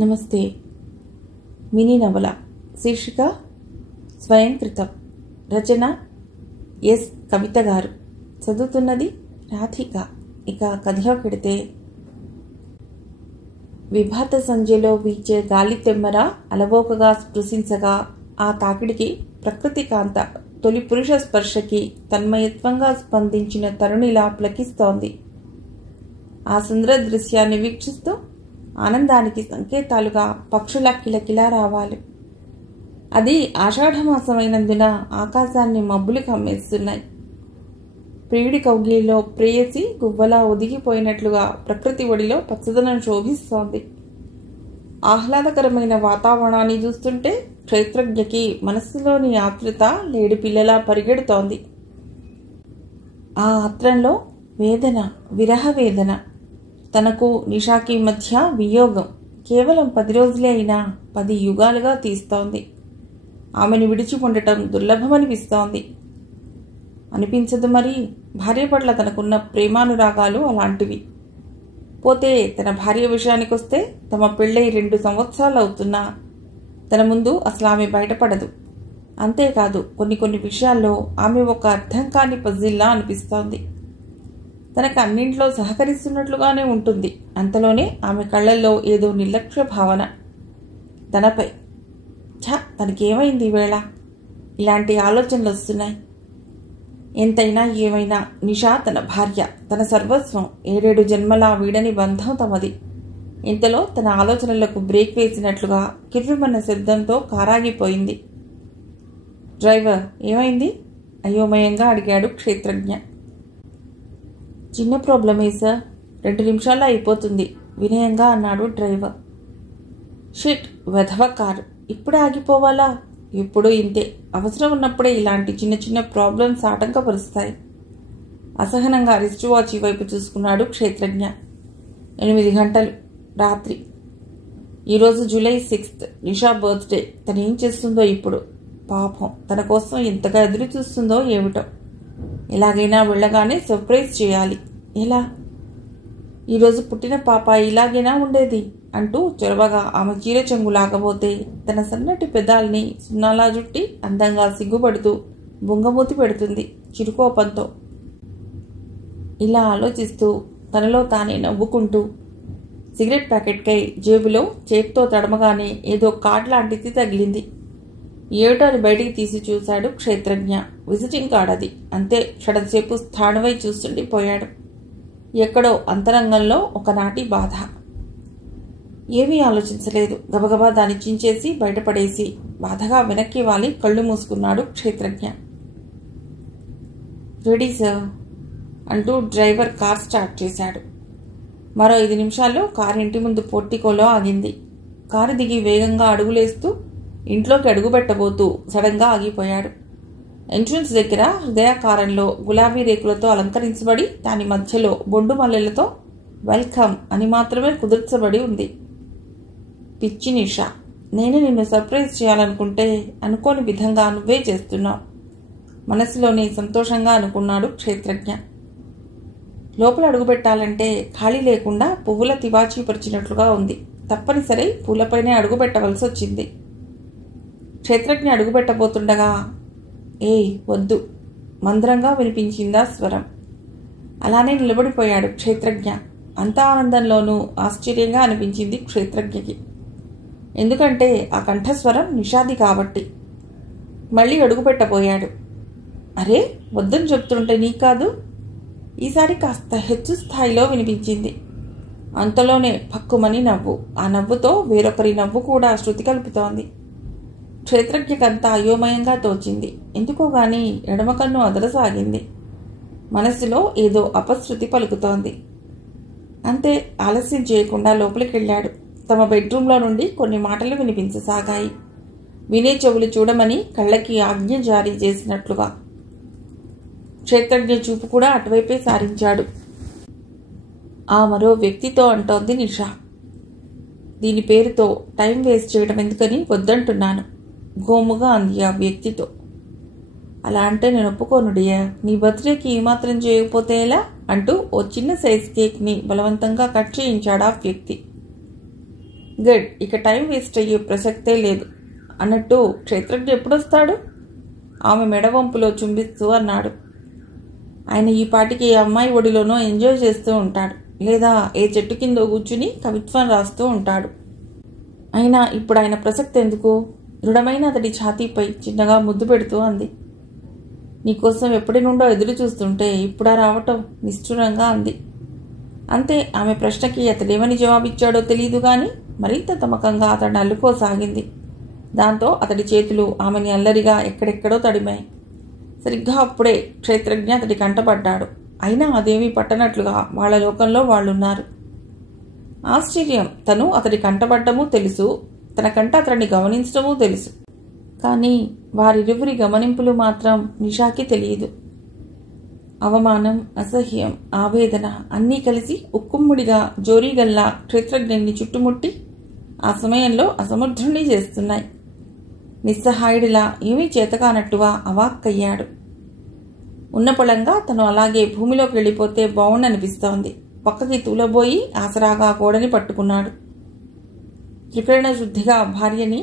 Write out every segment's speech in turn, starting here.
నమస్తే. మినీ నవల శీర్షిక స్వయంకృతం. రచన ఎస్ కవిత గారు. చదువుతున్నది రాధిక. ఇక కథలోకి వెడితే, విభాత సంధ్యలో వీచే గాలి తెమ్మర అలవోకగా స్పృశించగా ఆ తాకిడికి ప్రకృతి కాంత తొలి పురుష స్పర్శకి తన్మయత్వంగా స్పందించిన తరుణిలా పులకిస్తోంది. ఆ సుందర దృశ్యాన్ని వీక్షిస్తూ ఆనందానికి సంకేతాలుగా పక్షుల కిలకిలా రావాలి. అది ఆషాఢమాసమైనందున ఆకాశాన్ని మబ్బులు కమ్మేస్తున్నాయి. ప్రియుడి కౌగిలిలో ప్రేయసి గువ్వలా ఒదిగిపోయినట్లుగా ప్రకృతి ఒడిలో పచ్చదనం శోభిస్తోంది. ఆహ్లాదకరమైన వాతావరణాన్ని చూస్తుంటే క్షేత్రజ్ఞకి మనస్సులోని ఆతృత లేడి పిల్లలా పరిగెడుతోంది. ఆ ఆత్రంలో వేదన, విరహ వేదన. తనకు నిషాకి మధ్య వియోగం కేవలం 10 రోజులే అయినా 10 యుగాలుగా తీస్తోంది. ఆమెను విడిచి ఉండటం దుర్లభమనిపిస్తోంది. అనిపించదు మరి? భార్య పట్ల తనకున్న ప్రేమానురాగాలు అలాంటివి. పోతే తన భార్య విషయానికొస్తే తమ పెళ్ళై 2 సంవత్సరాలు అవుతున్నా తన ముందు అసలు ఆమె బయటపడదు. అంతేకాదు, కొన్ని విషయాల్లో ఆమె ఒక అర్థం కాని పజిల్లా అనిపిస్తోంది. తనకు అన్నింట్లో సహకరిస్తున్నట్లుగానే ఉంటుంది. అంతలోనే ఆమె కళ్ళల్లో ఏదో నిర్లక్ష్య భావన తనపై. తనకేమైంది ఈవేళ? ఇలాంటి ఆలోచనలు వస్తున్నాయి. ఎంతైనా ఏమైనా నిషా తన భార్య, తన సర్వస్వం. 7 జన్మలా వీడని బంధం తమది. ఇంతలో తన ఆలోచనలకు బ్రేక్ వేసినట్లుగా కిర్రుమన్న శబ్దంతో కారాగిపోయింది. డ్రైవర్, ఏమైంది? అయోమయంగా అడిగాడు క్షేత్రజ్ఞ. చిన్న ప్రాబ్లమే సార్, 2 నిమిషాల్లో అయిపోతుంది వినయంగా అన్నాడు డ్రైవర్. షిట్, వెధవ కారు, ఇప్పుడే ఆగిపోవాలా? ఎప్పుడూ ఇంతే, అవసరం ఉన్నప్పుడే ఇలాంటి చిన్న ప్రాబ్లమ్స్ ఆటంకపరుస్తాయి. అసహనంగా రిస్ట్ వాచ్ వైపు చూసుకున్నాడు క్షేత్రజ్ఞ. 8 గంటలు రాత్రి. ఈరోజు జూలై 6th, నిషా బర్త్డే. తను ఏం చేస్తుందో ఇప్పుడు? పాపం, తన కోసం ఎంతగా ఎదురు చూస్తుందో ఏమిటో. ఎలాగైనా వెళ్ళగానే సర్ప్రైజ్ చేయాలి. ఎలా? ఈరోజు పుట్టిన పాప ఇలాగైనా ఉండేది అంటూ చొరవగా ఆమె చీర చెంగు లాగబోతే తన సన్నటి పెదాల్ని సున్నాలా జుట్టి అందంగా సిగ్గుపడుతూ బుంగమూతి పెడుతుంది చిరుకోపంతో. ఇలా ఆలోచిస్తూ తనలో తానే నవ్వుకుంటూ సిగరెట్ ప్యాకెట్కై జేబులో చేతితో తడమగానే ఏదో కార్డ్ లాంటిది తగిలింది. ఏమిటో అది బయటికి తీసి చూశాడు క్షేత్రజ్ఞ. విజిటింగ్ కార్డ్ అది. అంతే, క్షణసేపు స్థాణువై చూస్తుండిపోయాడు. ఎక్కడో అంతరంగంలో ఒకనాటి బాధ. ఏమీ ఆలోచించలేదు. గబగబా దాన్ని చించేసి బయటపడేసి బాధగా వెనక్కి వాలి కళ్ళు మూసుకున్నాడు క్షేత్రజ్ఞ. రెడీ సార్ అంటూ డ్రైవర్ కార్ స్టార్ట్ చేశాడు. మరో 5 నిమిషాల్లో కారు ఇంటి ముందు పోర్టికోలో ఆగింది. కారు దిగి వేగంగా అడుగులేస్తూ ఇంట్లోకి అడుగుపెట్టబోతూ సడన్గా ఆగిపోయాడు. ఎంట్రన్స్ దగ్గర హృదయాకారంలో గులాబీ రేకులతో అలంకరించబడి దాని మధ్యలో బొండు మల్లెలతో వెల్కమ్ అని మాత్రమే కుదుర్చబడి ఉంది. పిచ్చి నిషా, నేను నిన్ను సర్ప్రైజ్ చేయాలనుకుంటే అనుకోని విధంగా నువ్వే చేస్తున్నావు మనసులోనే సంతోషంగా అనుకున్నాడు క్షేత్రజ్ఞ. లోపల అడుగుపెట్టాలంటే ఖాళీ లేకుండా పువ్వుల తివాచీ పరిచినట్లుగా ఉంది. తప్పనిసరి పూలపైనే అడుగుపెట్టవలసి వచ్చింది. క్షేత్రజ్ఞ అడుగుపెట్టబోతుండగా ఏయ్ వద్దు మంద్రంగా వినిపించిందా స్వరం. అలానే నిలబడిపోయాడు క్షేత్రజ్ఞ. అంత ఆనందంలోనూ ఆశ్చర్యంగా అనిపించింది క్షేత్రజ్ఞకి. ఎందుకంటే ఆ కంఠస్వరం నిషాది కాబట్టి. మళ్ళీ అడుగుపెట్టబోయాడు. అరే, వద్దని చెప్తుంటే నీ కాదు. ఈసారి కాస్త హెచ్చు స్థాయిలో వినిపించింది. అంతలోనే పక్కుమని నవ్వు. ఆ నవ్వుతో వేరొకరి నవ్వు కూడా శృతి కలుపుతోంది. క్షేత్రజ్ఞకంతా అయోమయంగా తోచింది. ఎందుకో గాని ఎడమ కన్ను అదరసాగింది. మనస్సులో ఏదో అపశృతి పలుకుతోంది. అంతే, ఆలస్యం చేయకుండా లోపలికి వెళ్ళాడు. తమ బెడ్రూమ్లో నుండి కొన్ని మాటలు వినిపించసాగాయి. వినే చెవులు చూడమని కళ్ళకి ఆజ్ఞ జారీ చేసినట్లుగా. క్షేత్రజ్ఞ చూపు కూడా అటువైపే సారించాడు. ఆ మరో వ్యక్తితో అంటోంది నిషా. దీని పేరుతో టైం వేస్ట్ చేయడం ఎందుకని వద్దంటున్నాను. గోముగా అంది ఆ వ్యక్తితో. అలా అంటే నేను ఒప్పుకోను డియర్. నీ బర్త్డేకి ఏమాత్రం చేయకపోతే ఎలా అంటూ ఓ చిన్న సైజ్ కేక్ని బలవంతంగా కట్ చేయించాడు ఆ వ్యక్తి. గుడ్, ఇక టైం వేస్ట్ అయ్యే ప్రసక్తే లేదు అన్నట్టు క్షేత్రజ్ఞ ఎప్పుడొస్తాడు? ఆమె మెడవంపులో చుంబిస్తూ అన్నాడు. ఆయన ఈ పాటికి ఏ అమ్మాయి ఒడిలోనో ఎంజాయ్ చేస్తూ ఉంటాడు, లేదా ఏ చెట్టు కిందో కూర్చుని కవిత్వం రాస్తూ ఉంటాడు. అయినా ఇప్పుడు ఆయన ప్రసక్తి ఎందుకు? దృఢమైన అతడి ఛాతీపై చిన్నగా ముద్దు పెడుతూ అంది. నీకోసం ఎప్పటి నుండో ఎదురు చూస్తుంటే ఇప్పుడా రావటం? నిష్ఠురంగా అంది. అంతే. ఆమె ప్రశ్నకి అతడేమని జవాబిచ్చాడో తెలియదు గాని మరింత తమకంగా అతడిని అల్లుకోసాగింది. దాంతో అతడి చేతులు ఆమెని అల్లరిగా ఎక్కడెక్కడో తడిమాయి. సరిగ్గా అప్పుడే క్షేత్రజ్ఞ అతడి కంటపడ్డాడు. అయినా అదేమీ పట్టనట్లుగా వాళ్ల లోకంలో వాళ్ళున్నారు. ఆశ్చర్యం, తను అతడి కంటపడ్డమూ తెలుసు, తన కంట అతడిని గమనించడమూ తెలుసు. కానీ వారిరువురి గమనింపులు మాత్రం నిషాకి తెలియదు. అవమానం, అసహ్యం, ఆవేదన అన్నీ కలిసి ఉక్కుమ్ముడిగా జోరీగల్లా క్షేత్రజ్ఞుని చుట్టుముట్టి ఆ సమయంలో అసమర్థుణ్ణి చేస్తున్నాయి. నిస్సహాయుడిలా ఏమీ చేతకానట్టుగా అవాక్కయ్యాడు. ఉన్నపళంగా తను అలాగే భూమిలోకి వెళ్ళిపోతే బావుండనిపిస్తోంది. పక్కకి తూలబోయి ఆసరాగా గోడని పట్టుకున్నాడు. త్రికరణ శుద్ధిగా భార్యని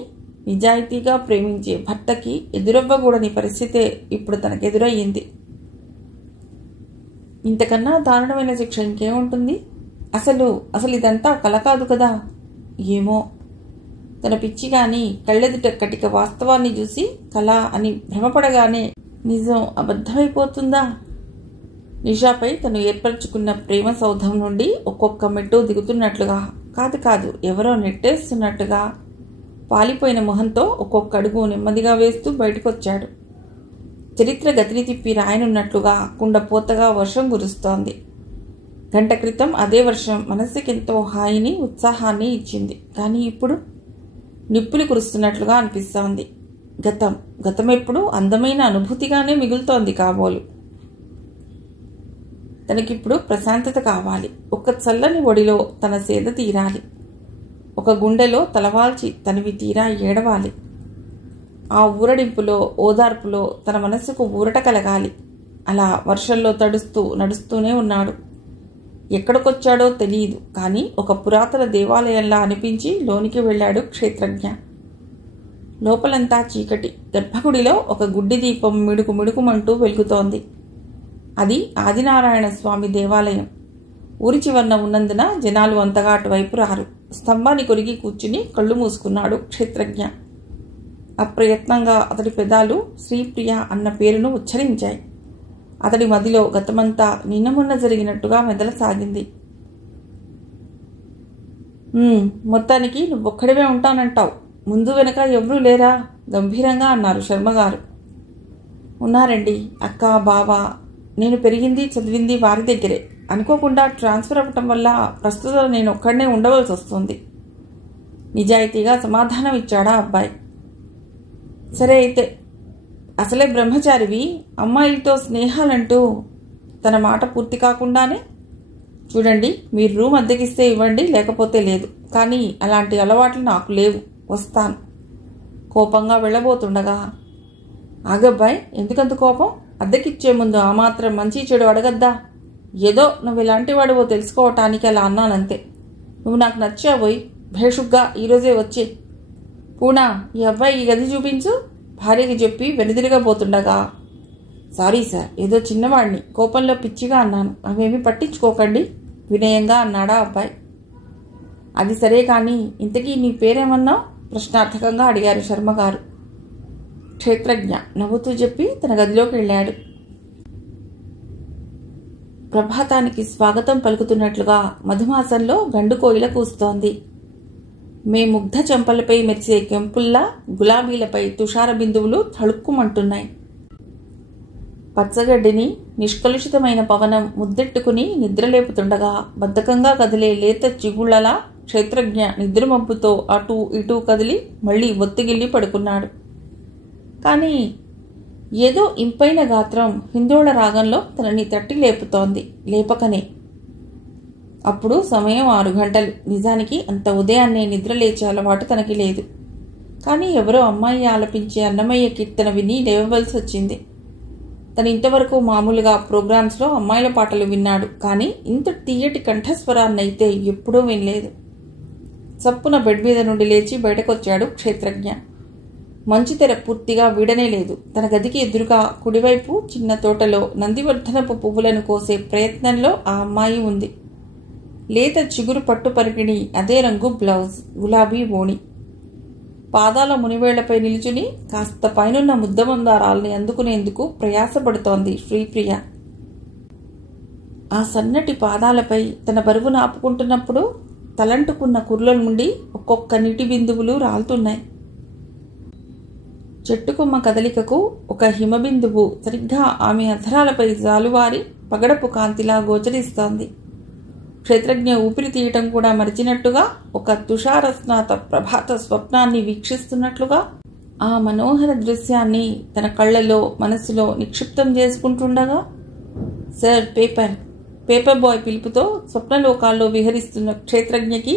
నిజాయితీగా ప్రేమించే భర్తకి ఎదురవ్వకూడని పరిస్థితే ఇప్పుడు తనకెదురయ్యింది. ఇంతకన్నా దారుణమైన శిక్ష ఇంకేముంటుంది? అసలు ఇదంతా కల కాదు కదా. ఏమో, తన పిచ్చి గాని కళ్ళెదుట కటిక వాస్తవాన్ని చూసి కళ అని భ్రమపడగానే నిజం అబద్ధమైపోతుందా? నిషాపై తను ఏర్పరచుకున్న ప్రేమ సౌధం నుండి ఒక్కొక్క మెట్టు దిగుతున్నట్లుగా, కాదు ఎవరో నెట్టేస్తున్నట్టుగా పాలిపోయిన మొహంతో ఒక్కొక్క అడుగు నెమ్మదిగా వేస్తూ బయటకొచ్చాడు. చరిత్ర గతిని తిప్పి రాయనున్నట్లుగా కుండపోతగా వర్షం కురుస్తోంది. గంట క్రితం అదే వర్షం మనస్సుకెంతో హాయిని, ఉత్సాహాన్ని ఇచ్చింది. కానీ ఇప్పుడు నిప్పులు కురుస్తున్నట్లుగా అనిపిస్తోంది. గతమెప్పుడు అందమైన అనుభూతిగానే మిగులుతోంది కాబోలు. తనకిప్పుడు ప్రశాంతత కావాలి. ఒక చల్లని ఒడిలో తన సేద తీరాలి. ఒక గుండెలో తలవాల్చి తనవి తీరా ఏడవాలి. ఆ ఊరడింపులో, ఓదార్పులో తన మనస్సుకు ఊరట కలగాలి. అలా వర్షంలో తడుస్తూ నడుస్తూనే ఉన్నాడు. ఎక్కడికొచ్చాడో తెలియదు, కానీ ఒక పురాతన దేవాలయంలా అనిపించి లోనికి వెళ్ళాడు క్షేత్రజ్ఞ. లోపలంతా చీకటి. గర్భగుడిలో ఒక గుడ్డి దీపం మిడుకు మిడుకుమంటూ వెలుగుతోంది. అది ఆదినారాయణ స్వామి దేవాలయం. ఊరి చివరన ఉన్నందున జనాలు అంతగా అటువైపు రారు. స్తంభాన్ని కొరిగి కూర్చుని కళ్ళు మూసుకున్నాడు క్షేత్రజ్ఞ. అప్రయత్నంగా అతడి పెదాలు శ్రీప్రియ అన్న పేరును ఉచ్చరించాయి. అతడి మదిలో గతమంతా నిన్నమొన్న జరిగినట్టుగా మెదలసాగింది. మొత్తానికి నువ్వొక్కడివే ఉంటానంటావు. ముందు వెనక ఎవరూ లేరా? గంభీరంగా అన్నారు శర్మగారు. ఉన్నారండి. అక్క, బావ. నేను పెరిగింది, చదివింది వారి దగ్గరే. అనుకోకుండా ట్రాన్స్ఫర్ అవ్వటం వల్ల ప్రస్తుతం నేను ఒక్కడనే ఉండవలసి వస్తుంది. నిజాయితీగా సమాధానం ఇచ్చాడా అబ్బాయి. సరే అయితే, అసలే బ్రహ్మచారివి, అమ్మాయిలతో స్నేహాలంటూ తన మాట పూర్తి కాకుండానే. చూడండి, మీరు రూమ్ అద్దెకిస్తే ఇవ్వండి, లేకపోతే లేదు. కానీ అలాంటి అలవాట్లు నాకు లేవు. వస్తాను. కోపంగా వెళ్ళబోతుండగా, ఆగబ్బాయి, ఎందుకంత కోపం? అద్దెకిచ్చే ముందు ఆ మాత్రం మంచి చెడు అడగద్దా? ఏదో నువ్వు ఎలాంటి వాడివో తెలుసుకోవటానికి అలా అన్నానంతే. నువ్వు నాకు నచ్చావోయ్. భేషుగ్గా ఈరోజే వచ్చి పూనా, ఈ అబ్బాయి ఈ గది చూపించు భార్యకి చెప్పి వెనుదిరగబోతుండగా, సారీ సార్, ఏదో చిన్నవాడిని కోపంలో పిచ్చిగా అన్నాను, అవేమీ పట్టించుకోకండి వినయంగా అన్నాడా అబ్బాయి. అది సరే కానీ ఇంతకీ నీ పేరేమన్నావు? ప్రశ్నార్థకంగా అడిగారు శర్మగారు. క్షేత్రజ్ఞ నవ్వుతూ చెప్పి తన గదిలోకి వెళ్ళాడు. ప్రభాతానికి స్వాగతం పలుకుతున్నట్లుగా మధుమాసంలో గండుకోయిల కూస్తోంది. ముగ్ధ చెంపలపై మెరిసే కెంపుల్లా గులాబీలపై తుషార బిందువులు తళుక్కుమంటున్నాయి. పచ్చగడ్డిని నిష్కలుషితమైన పవనం ముద్దెట్టుకుని నిద్రలేపుతుండగా బద్ధకంగా కదిలే లేత చిగుళ్లలా క్షేత్రజ్ఞ నిద్రమబ్బుతో అటూ ఇటూ కదిలి మళ్లీ ఒత్తిగిల్లి పడుకున్నాడు. కానీ ఏదో ఇంపైన గాత్రం హిందోళ రాగంలో తనని తట్టి లేపుతోంది. లేపకనే. అప్పుడు సమయం 6 గంటలు. నిజానికి అంత ఉదయాన్నే నిద్రలేచే అలవాటు తనకి లేదు. కానీ ఎవరో అమ్మాయి ఆలపించే అన్నమయ్య కీర్తన విని లేవవలసి వచ్చింది. తను ఇంతవరకు మామూలుగా ప్రోగ్రామ్స్లో అమ్మాయిల పాటలు విన్నాడు, కానీ ఇంత తీయటి కంఠస్వరాన్నైతే ఎప్పుడూ వినలేదు. చప్పున బెడ్ మీద నుండి లేచి బయటకొచ్చాడు క్షేత్రజ్ఞ. మంచు తెర పూర్తిగా వీడనే లేదు. తన గదికి ఎదురుగా కుడివైపు చిన్న తోటలో నందివర్ధనపు పువ్వులను కోసే ప్రయత్నంలో ఆ అమ్మాయి ఉంది. లేత చిగురు పట్టు పరికిణి, అదే రంగు బ్లౌజ్, గులాబీ ఓణి. పాదాల మునివేళ్లపై నిలుచుని కాస్త పైనున్న ముద్దమందారాల్ని అందుకునేందుకు ప్రయాసపడుతోంది శ్రీప్రియ. ఆ సన్నటి పాదాలపై తన బరువును ఆపుకుంటున్నప్పుడు తలంటుకున్న కుర్ల నుండి ఒక్కొక్క నీటి బిందువులు రాలుతున్నాయి. చెట్టుకొమ్మ కదలికకు ఒక హిమబిందువు సరిగ్గా ఆమె అధరాలపై జాలువారి పగడపు కాంతిలా గోచరిస్తోంది. క్షేత్రజ్ఞ ఊపిరి తీయటం కూడా మరిచినట్టుగా, ఒక తుషారస్నాత ప్రభాత స్వప్నాన్ని వీక్షిస్తున్నట్లుగా ఆ మనోహర దృశ్యాన్ని తన కళ్లలో మనస్సులో నిక్షిప్తం చేసుకుంటుండగా సార్ పేపర్ బాయ్ పిలుపుతో స్వప్నలోకాల్లో విహరిస్తున్న క్షేత్రజ్ఞకి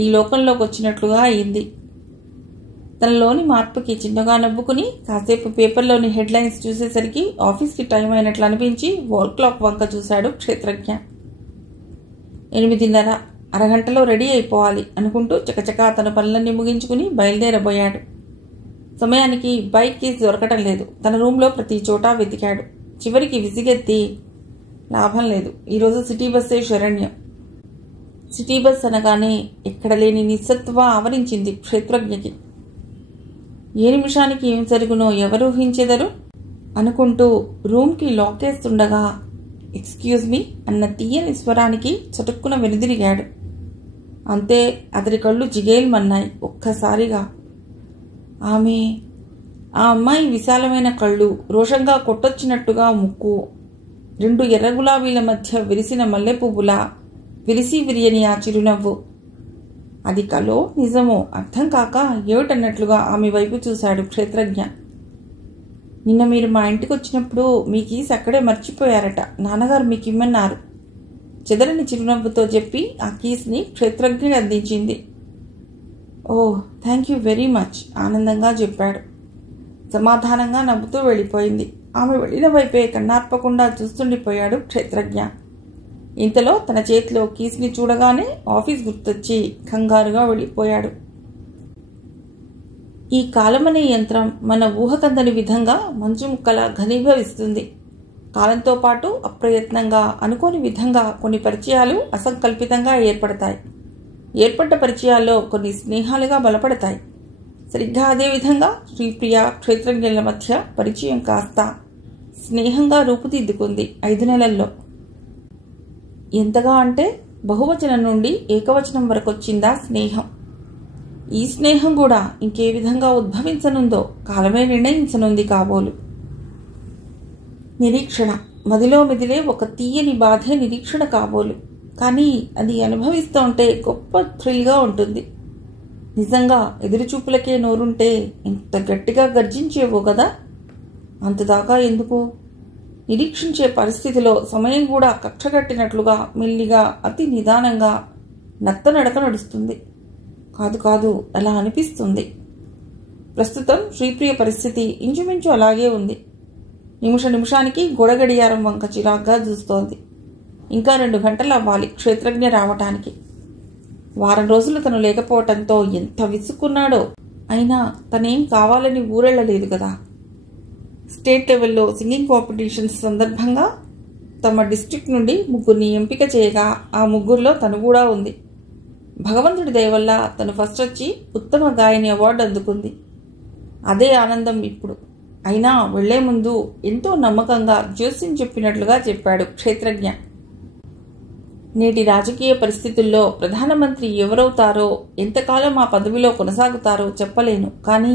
ఈ లోకంలోకి వచ్చినట్లుగా అయింది. తనలోని మార్పుకి చిన్నగా నవ్వుకుని కాసేపు పేపర్లోని హెడ్లైన్స్ చూసేసరికి ఆఫీస్కి టైం అయినట్లు అనిపించి వాల్ క్లాక్ వంక చూశాడు క్షేత్రజ్ఞ. 8:30, అరగంటలో రెడీ అయిపోవాలి అనుకుంటూ చకచకా తన పనులన్నీ ముగించుకుని బయలుదేరబోయాడు. సమయానికి బైక్ కీస్ దొరకటం లేదు. తన రూమ్లో ప్రతి చోటా వెతికాడు. చివరికి విసిగెత్తి లాభం లేదు, ఈరోజు సిటీ బస్సే శరణ్యం. సిటీ బస్ అనగానే ఎక్కడ లేని నిస్సత్వ ఆవరించింది క్షేత్రజ్ఞకి. ఏ నిమిషానికి ఏం జరుగునో ఎవరు ఊహించెదరు అనుకుంటూ రూమ్కి లాకేస్తుండగా ఎక్స్క్యూజ్ మీ అన్న తీయని స్వరానికి చటుక్కున వెనుదిరిగాడు. అంతే, అతడి కళ్ళు జిగేల్మన్నాయి ఒక్కసారిగా. ఆ అమ్మాయి విశాలమైన కళ్ళు, రోషంగా కొట్టొచ్చినట్టుగా ముక్కు, 2 ఎర్ర గులాబీల మధ్య విరిసిన మల్లెపువ్వులా విరిసి విరియని ఆ చిరునవ్వు. అది కలో నిజమో అర్థం కాక ఏమిటన్నట్లుగా ఆమె వైపు చూశాడు క్షేత్రజ్ఞ. నిన్న మీరు మా ఇంటికి వచ్చినప్పుడు మీ కీస్ అక్కడే మర్చిపోయారట, నాన్నగారు మీకు ఇమ్మన్నారు. చెదరని చిరునవ్వుతో చెప్పి ఆ కీస్ని క్షేత్రజ్ఞ అందించింది. ఓహ్, థ్యాంక్ యూ వెరీ మచ్ ఆనందంగా చెప్పాడు. సమాధానంగా నవ్వుతూ వెళ్ళిపోయింది. ఆమె వెళ్ళిన వైపే కన్నార్పకుండా చూస్తుండిపోయాడు క్షేత్రజ్ఞ. ఇంతలో తన చేతిలో కీస్ని చూడగానే ఆఫీస్ గుర్తొచ్చి కంగారుగా వెళ్ళిపోయాడు. ఈ కాలమనే యంత్రం మన ఊహకందని విధంగా మంచు ముక్కలా ఘనీభవిస్తుంది. కాలంతో పాటు అప్రయత్నంగా, అనుకోని విధంగా కొన్ని పరిచయాలు అసంకల్పితంగా ఏర్పడతాయి. ఏర్పడ్డ పరిచయాల్లో కొన్ని స్నేహాలుగా బలపడతాయి. సరిగ్గా అదేవిధంగా శ్రీప్రియ క్షేత్రజ్ఞుల మధ్య పరిచయం కాస్త స్నేహంగా రూపుదిద్దుకుంది 5 నెలల్లో. ఎంతగా అంటే బహువచనం నుండి ఏకవచనం వరకు వచ్చిందా స్నేహం. ఈ స్నేహం కూడా ఇంకే విధంగా ఉద్భవించనుందో కాలమే నిర్ణయించనుంది కాబోలు. నిరీక్షణ, మదిలో మెదిలే ఒక తీయని బాధే నిరీక్షణ కాబోలు. కానీ అది అనుభవిస్తూ ఉంటే గొప్ప థ్రిల్గా ఉంటుంది. నిజంగా ఎదురుచూపులకే నోరుంటే ఎంత గట్టిగా గర్జించేవో కదా. అంతదాకా ఎందుకు? నిరీక్షించే పరిస్థితిలో సమయం కూడా కక్షగట్టినట్లుగా మెల్లిగా అతి నిదానంగా నత్తనడక నడుస్తుంది. కాదు అలా అనిపిస్తుంది. ప్రస్తుతం శ్రీప్రియ పరిస్థితి ఇంచుమించు అలాగే ఉంది. నిమిషానికి గొడగడియారం వంక చిరాగ్గా చూస్తోంది. ఇంకా 2 గంటలు అవ్వాలి క్షేత్రజ్ఞ రావటానికి. వారం రోజులు తను లేకపోవటంతో ఎంత విసుక్కున్నాడో. అయినా తనేం కావాలని ఊరెళ్ళలేదు కదా. స్టేట్ లెవెల్లో సింగింగ్ కాంపిటీషన్స్ సందర్భంగా తమ డిస్ట్రిక్ట్ నుండి 3 ఎంపిక చేయగా ఆ 3లో తను కూడా ఉంది. భగవంతుడి దయ వల్ల తను ఫస్ట్ వచ్చి ఉత్తమ గాయని అవార్డు అందుకుంది. అదే ఆనందం ఇప్పుడు. అయినా వెళ్లే ముందు ఎంతో నమ్మకంగా జోస్యం చెప్పినట్లుగా చెప్పాడు క్షేత్రజ్ఞ. నేటి రాజకీయ పరిస్థితుల్లో ప్రధానమంత్రి ఎవరవుతారో, ఎంతకాలం ఆ పదవిలో కొనసాగుతారో చెప్పలేను. కానీ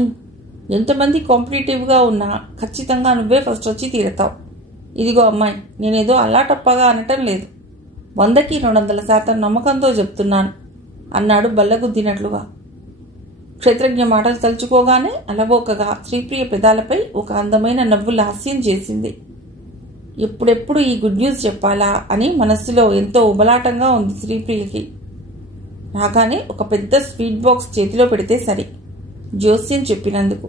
ఎంతమంది కాంపిటేటివ్గా ఉన్నా ఖచ్చితంగా నువ్వే ఫస్ట్ వచ్చి తీరతావు. ఇదిగో అమ్మాయి, నేనేదో అల్లాటప్పగా అనటం లేదు, 100కి 200% నమ్మకంతో చెప్తున్నాను అన్నాడు బల్లగుద్దినట్లుగా. క్షేత్రజ్ఞ మాటలు తలుచుకోగానే అలవోకగా శ్రీప్రియ పెదాలపై ఒక అందమైన నవ్వు లాస్యం చేసింది. ఎప్పుడెప్పుడు ఈ గుడ్ న్యూస్ చెప్పాలా అని మనస్సులో ఎంతో ఉబలాటంగా ఉంది శ్రీప్రియకి. రాగానే ఒక పెద్ద స్వీట్ బాక్స్ చేతిలో పెడితే సరి, జోస్యం చెప్పినందుకు.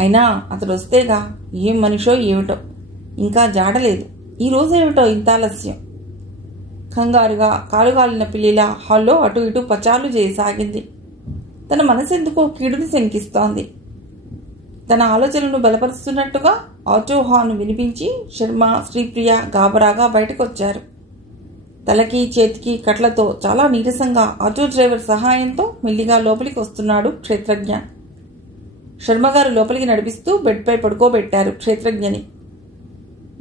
అయినా అతడు వస్తేగా, ఏం మనిషో ఏమిటో, ఇంకా జాడలేదు. ఈ రోజు ఏమిటో ఇంత ఆలస్యం. కంగారుగా కాలుగాలిన పిల్లిలా హాల్లో అటు ఇటు పచార్లు చేయసాగింది. తన మనసెందుకో కీడుని శంకిస్తోంది. తన ఆలోచనలను బలపరుస్తున్నట్టుగా ఆటో హార్న్ వినిపించి శర్మ, శ్రీప్రియ గాబరాగా బయటకొచ్చారు. తలకి చేతికి కట్లతో చాలా నీరసంగా ఆటో డ్రైవర్ సహాయంతో మెల్లిగా లోపలికి వస్తున్నాడు క్షేత్రజ్ఞ. శర్మగారు లోపలికి నడిపిస్తూ బెడ్పై పడుకోబెట్టారు క్షేత్రజ్ఞని.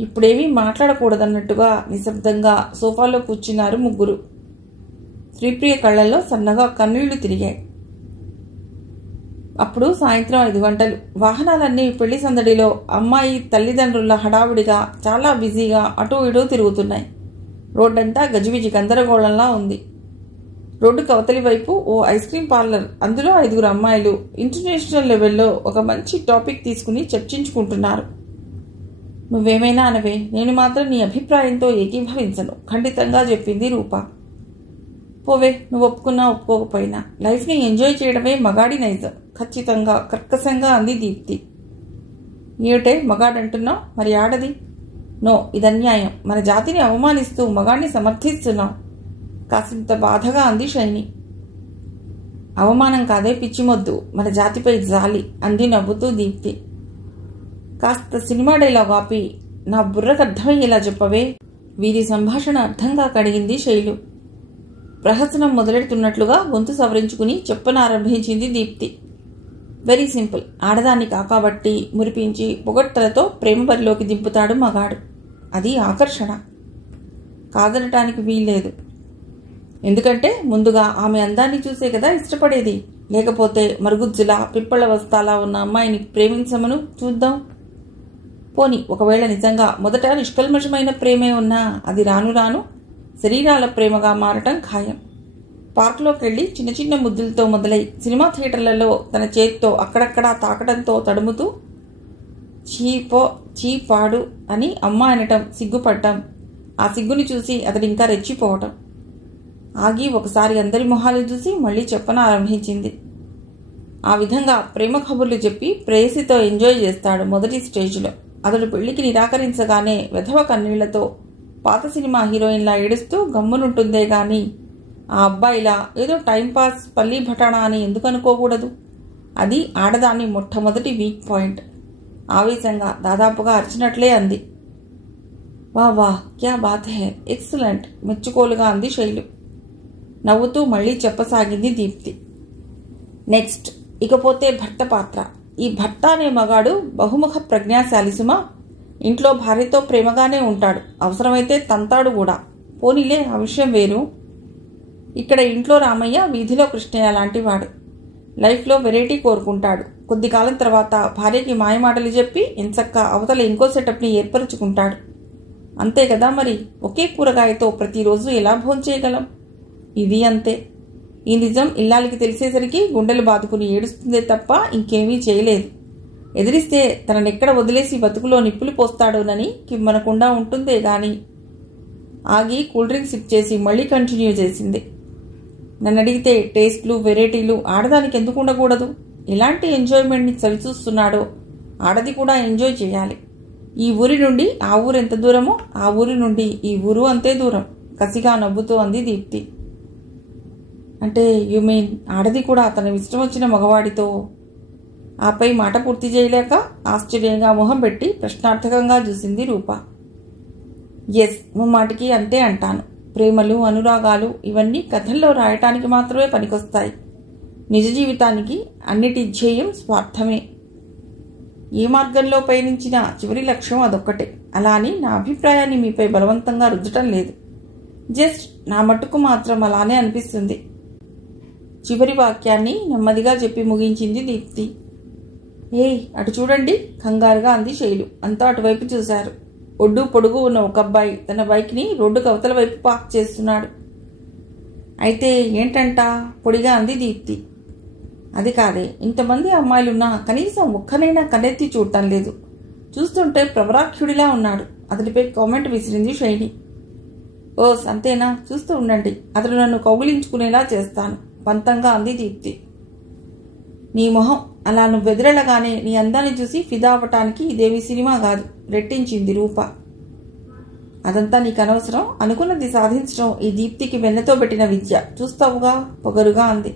ఇప్పుడేమీ మాట్లాడకూడదన్నట్టుగా నిశ్శబ్దంగా సోఫాలో కూర్చున్నారు ముగ్గురు. శ్రీప్రియ కళ్లలో సన్నగా కన్నీళ్లు తిరిగాయి. అప్పుడు సాయంత్రం 5 గంటలు. వాహనాలన్నీ పెళ్లి సందడిలో అమ్మాయి తల్లిదండ్రుల హడావుడిగా చాలా బిజీగా అటూ ఇటూ తిరుగుతున్నాయి. రోడ్డంతా గజిబిజి గందరగోళంలా ఉంది. రోడ్డుకు అవతలి వైపు ఓ ఐస్ క్రీం పార్లర్, అందులో 5 అమ్మాయిలు ఇంటర్నేషనల్ లెవెల్లో ఒక మంచి టాపిక్ తీసుకుని చర్చించుకుంటున్నారు. నువ్వేమైనా అనవే, నేను మాత్రం నీ అభిప్రాయంతో ఏకీభవించను, ఖండితంగా చెప్పింది రూప. పోవే, నువ్వు ఒప్పుకున్నా ఒప్పుకోకపోయినా లైఫ్ని ఎంజాయ్ చేయడమే మగాడి నైజం, ఖచ్చితంగా కర్కశంగా అంది దీప్తి. ఏమిటే మగాడంటున్నావు, మరి ఆడది? నో, ఇది అన్యాయం. మన జాతిని అవమానిస్తూ మగాడిని సమర్థిస్తున్నావు, కాసింత బాధగా అంది షైని. అవమానం కాదే పిచ్చిమొద్దు, మన జాతిపై జాలి అంది నవ్వుతూ దీప్తి. కాస్త సినిమా డైలాగ్ ఆపి నా బుర్రకు అర్థమయ్యేలా చెప్పవే. వీరి సంభాషణ అర్థంగా కడిగింది శైలు. ప్రహసనం మొదలెడుతున్నట్లుగా గొంతు సవరించుకుని చెప్పనారంభించింది దీప్తి. Very simple. ఆడదాన్ని కాకాబట్టి మురిపించి పొగట్టలతో ప్రేమ బరిలోకి దింపుతాడు మగాడు. అది ఆకర్షణ. కాదనటానికి వీల్లేదు. ఎందుకంటే ముందుగా ఆమె అందాన్ని చూసే కదా ఇష్టపడేది. లేకపోతే మరుగుజ్జులా పిప్పళ్ళ వస్తాలా ఉన్న అమ్మాయిని ప్రేమించమను చూద్దాం. పోని ఒకవేళ నిజంగా మొదట నిష్కల్మషమైన ప్రేమే ఉన్నా అది రాను రాను శరీరాల ప్రేమగా మారటం ఖాయం. పార్క్లోకి వెళ్ళి చిన్న చిన్న ముద్దులతో మొదలై సినిమా థియేటర్లలో తన చేతితో అక్కడక్కడా తాకడంతో తడుముతూ చీపో చీపాడు అని అమ్మ అనటం, సిగ్గుపడ్డం, ఆ సిగ్గుని చూసి అతడు ఇంకా రెచ్చిపోవటం. ఆగి ఒకసారి అందరి మొహాలు చూసి మళ్ళీ చెప్పనారంభించింది. ఆ విధంగా ప్రేమ కబుర్లు చెప్పి ప్రేయసితో ఎంజాయ్ చేస్తాడు మొదటి స్టేజ్లో. అతడు పెళ్లికి నిరాకరించగానే వెధవ కన్నీళ్లతో పాత సినిమా హీరోయిన్లా ఏడుస్తూ గమ్మునుంటుందే గాని ఆ అబ్బాయిలా ఏదో టైంపాస్ పల్లీ భటాణా అని ఎందుకు అనుకోకూడదు? అది ఆడదాన్ని మొట్టమొదటి వీక్ పాయింట్. ఆవేశంగా దాదాపుగా అరిచినట్లే అంది. వా వా, క్యా బాత్ హై, ఎక్సలెంట్, మెచ్చుకోలుగా అంది శైలు. నవ్వుతూ మళ్లీ చెప్పసాగింది దీప్తి. నెక్స్ట్, ఇకపోతే భర్త పాత్ర. ఈ భర్త అనే మగాడు బహుముఖ ప్రజ్ఞాశాలి సుమా. ఇంట్లో భార్యతో ప్రేమగానే ఉంటాడు, అవసరమైతే తంతాడు కూడా. పోనీలే, ఆ విషయం వేరు. ఇక్కడ ఇంట్లో రామయ్య, వీధిలో కృష్ణయ్య లాంటివాడు. లైఫ్లో వెరైటీ కోరుకుంటాడు. కొద్ది కాలం తర్వాత భార్యకి మాయమాటలు చెప్పి ఎంచక్క అవతల ఇంకో సెటప్ని ఏర్పరచుకుంటాడు. అంతే కదా మరి. ఒకే కూరగాయతో ప్రతిరోజు ఎలా భోంచేయగలం? ఇది అంతే. ఈ నిజం ఇల్లాలికి తెలిసేసరికి గుండెలు బాదుకుని ఏడుస్తుందే తప్ప ఇంకేమీ చేయలేదు. ఎదిరిస్తే తననెక్కడ వదిలేసి బతుకులో నిప్పులు పోస్తాడోనని కిమ్మనకుండా ఉంటుందే గాని. ఆగి కూల్ డ్రింక్ సిప్ చేసి మళ్లీ కంటిన్యూ చేసింది. నన్ను అడిగితే టేస్ట్లు, వెరైటీలు ఆడదానికి ఎందుకు ఉండకూడదు? ఎలాంటి ఎంజాయ్మెంట్ని చవిచూస్తున్నాడో ఆడది కూడా ఎంజాయ్ చేయాలి. ఈ ఊరి నుండి ఆ ఊరు ఎంత దూరమో ఆ ఊరి నుండి ఈ ఊరు అంతే దూరం, కసిగా నవ్వుతూ అంది దీప్తి. అంటే యు మీన్ ఆడది కూడా తన ఇష్టం వచ్చిన మగవాడితో? ఆపై మాట పూర్తి చేయలేక ఆశ్చర్యంగా మొహం పెట్టి ప్రశ్నార్థకంగా చూసింది రూప. ఎస్, ముమ్మాటికి అంతే అంటాను. ప్రేమలు, అనురాగాలు ఇవన్నీ కథల్లో రాయటానికి మాత్రమే పనికొస్తాయి. నిజ జీవితానికి అన్నిటి ధ్యేయం స్వార్థమే. ఏ మార్గంలో పయనించినా చివరి లక్ష్యం అదొక్కటే. అలా అని నా అభిప్రాయాన్ని మీపై బలవంతంగా రుద్దటం లేదు. జస్ట్ నా మట్టుకు మాత్రం అలానే అనిపిస్తుంది. చివరి వాక్యాన్ని నెమ్మదిగా చెప్పి ముగించింది దీప్తి. ఏయ్, అటు చూడండి, కంగారుగా అంది శైలు. అంతా అటువైపు చూశారు. ఒడ్డు పొడుగు ఉన్న ఒక అబ్బాయి తన బైక్ని రోడ్డుకు అవతల వైపు పార్క్ చేస్తున్నాడు. అయితే ఏంటంట? పొడిగా అంది దీప్తి. అది కాదే, ఇంతమంది అమ్మాయిలున్నా కనీసం ఒక్కనైనా కన్నెత్తి చూడటం లేదు. చూస్తుంటే ప్రవరాఖ్యుడిలా ఉన్నాడు. అతడిపై కామెంట్ విసిరింది షైని. ఓస్ అంతేనా? చూస్తూ ఉండండి, అతడు నన్ను కౌగిలించుకునేలా చేస్తాను, పంతంగా అంది దీప్తి. నీ మొహం, అలా నువ్వు బెదిరెళ్ళగానే నీ అందాన్ని చూసి ఫిదా అవ్వటానికి ఇదేవి సినిమా కాదు, రెట్టించింది రూప. అదంతా నీకు అనవసరం. అనుకున్నది సాధించడం ఈ దీప్తికి వెన్నతో పెట్టిన విద్య. చూస్తావుగా పొగరుగా అంది.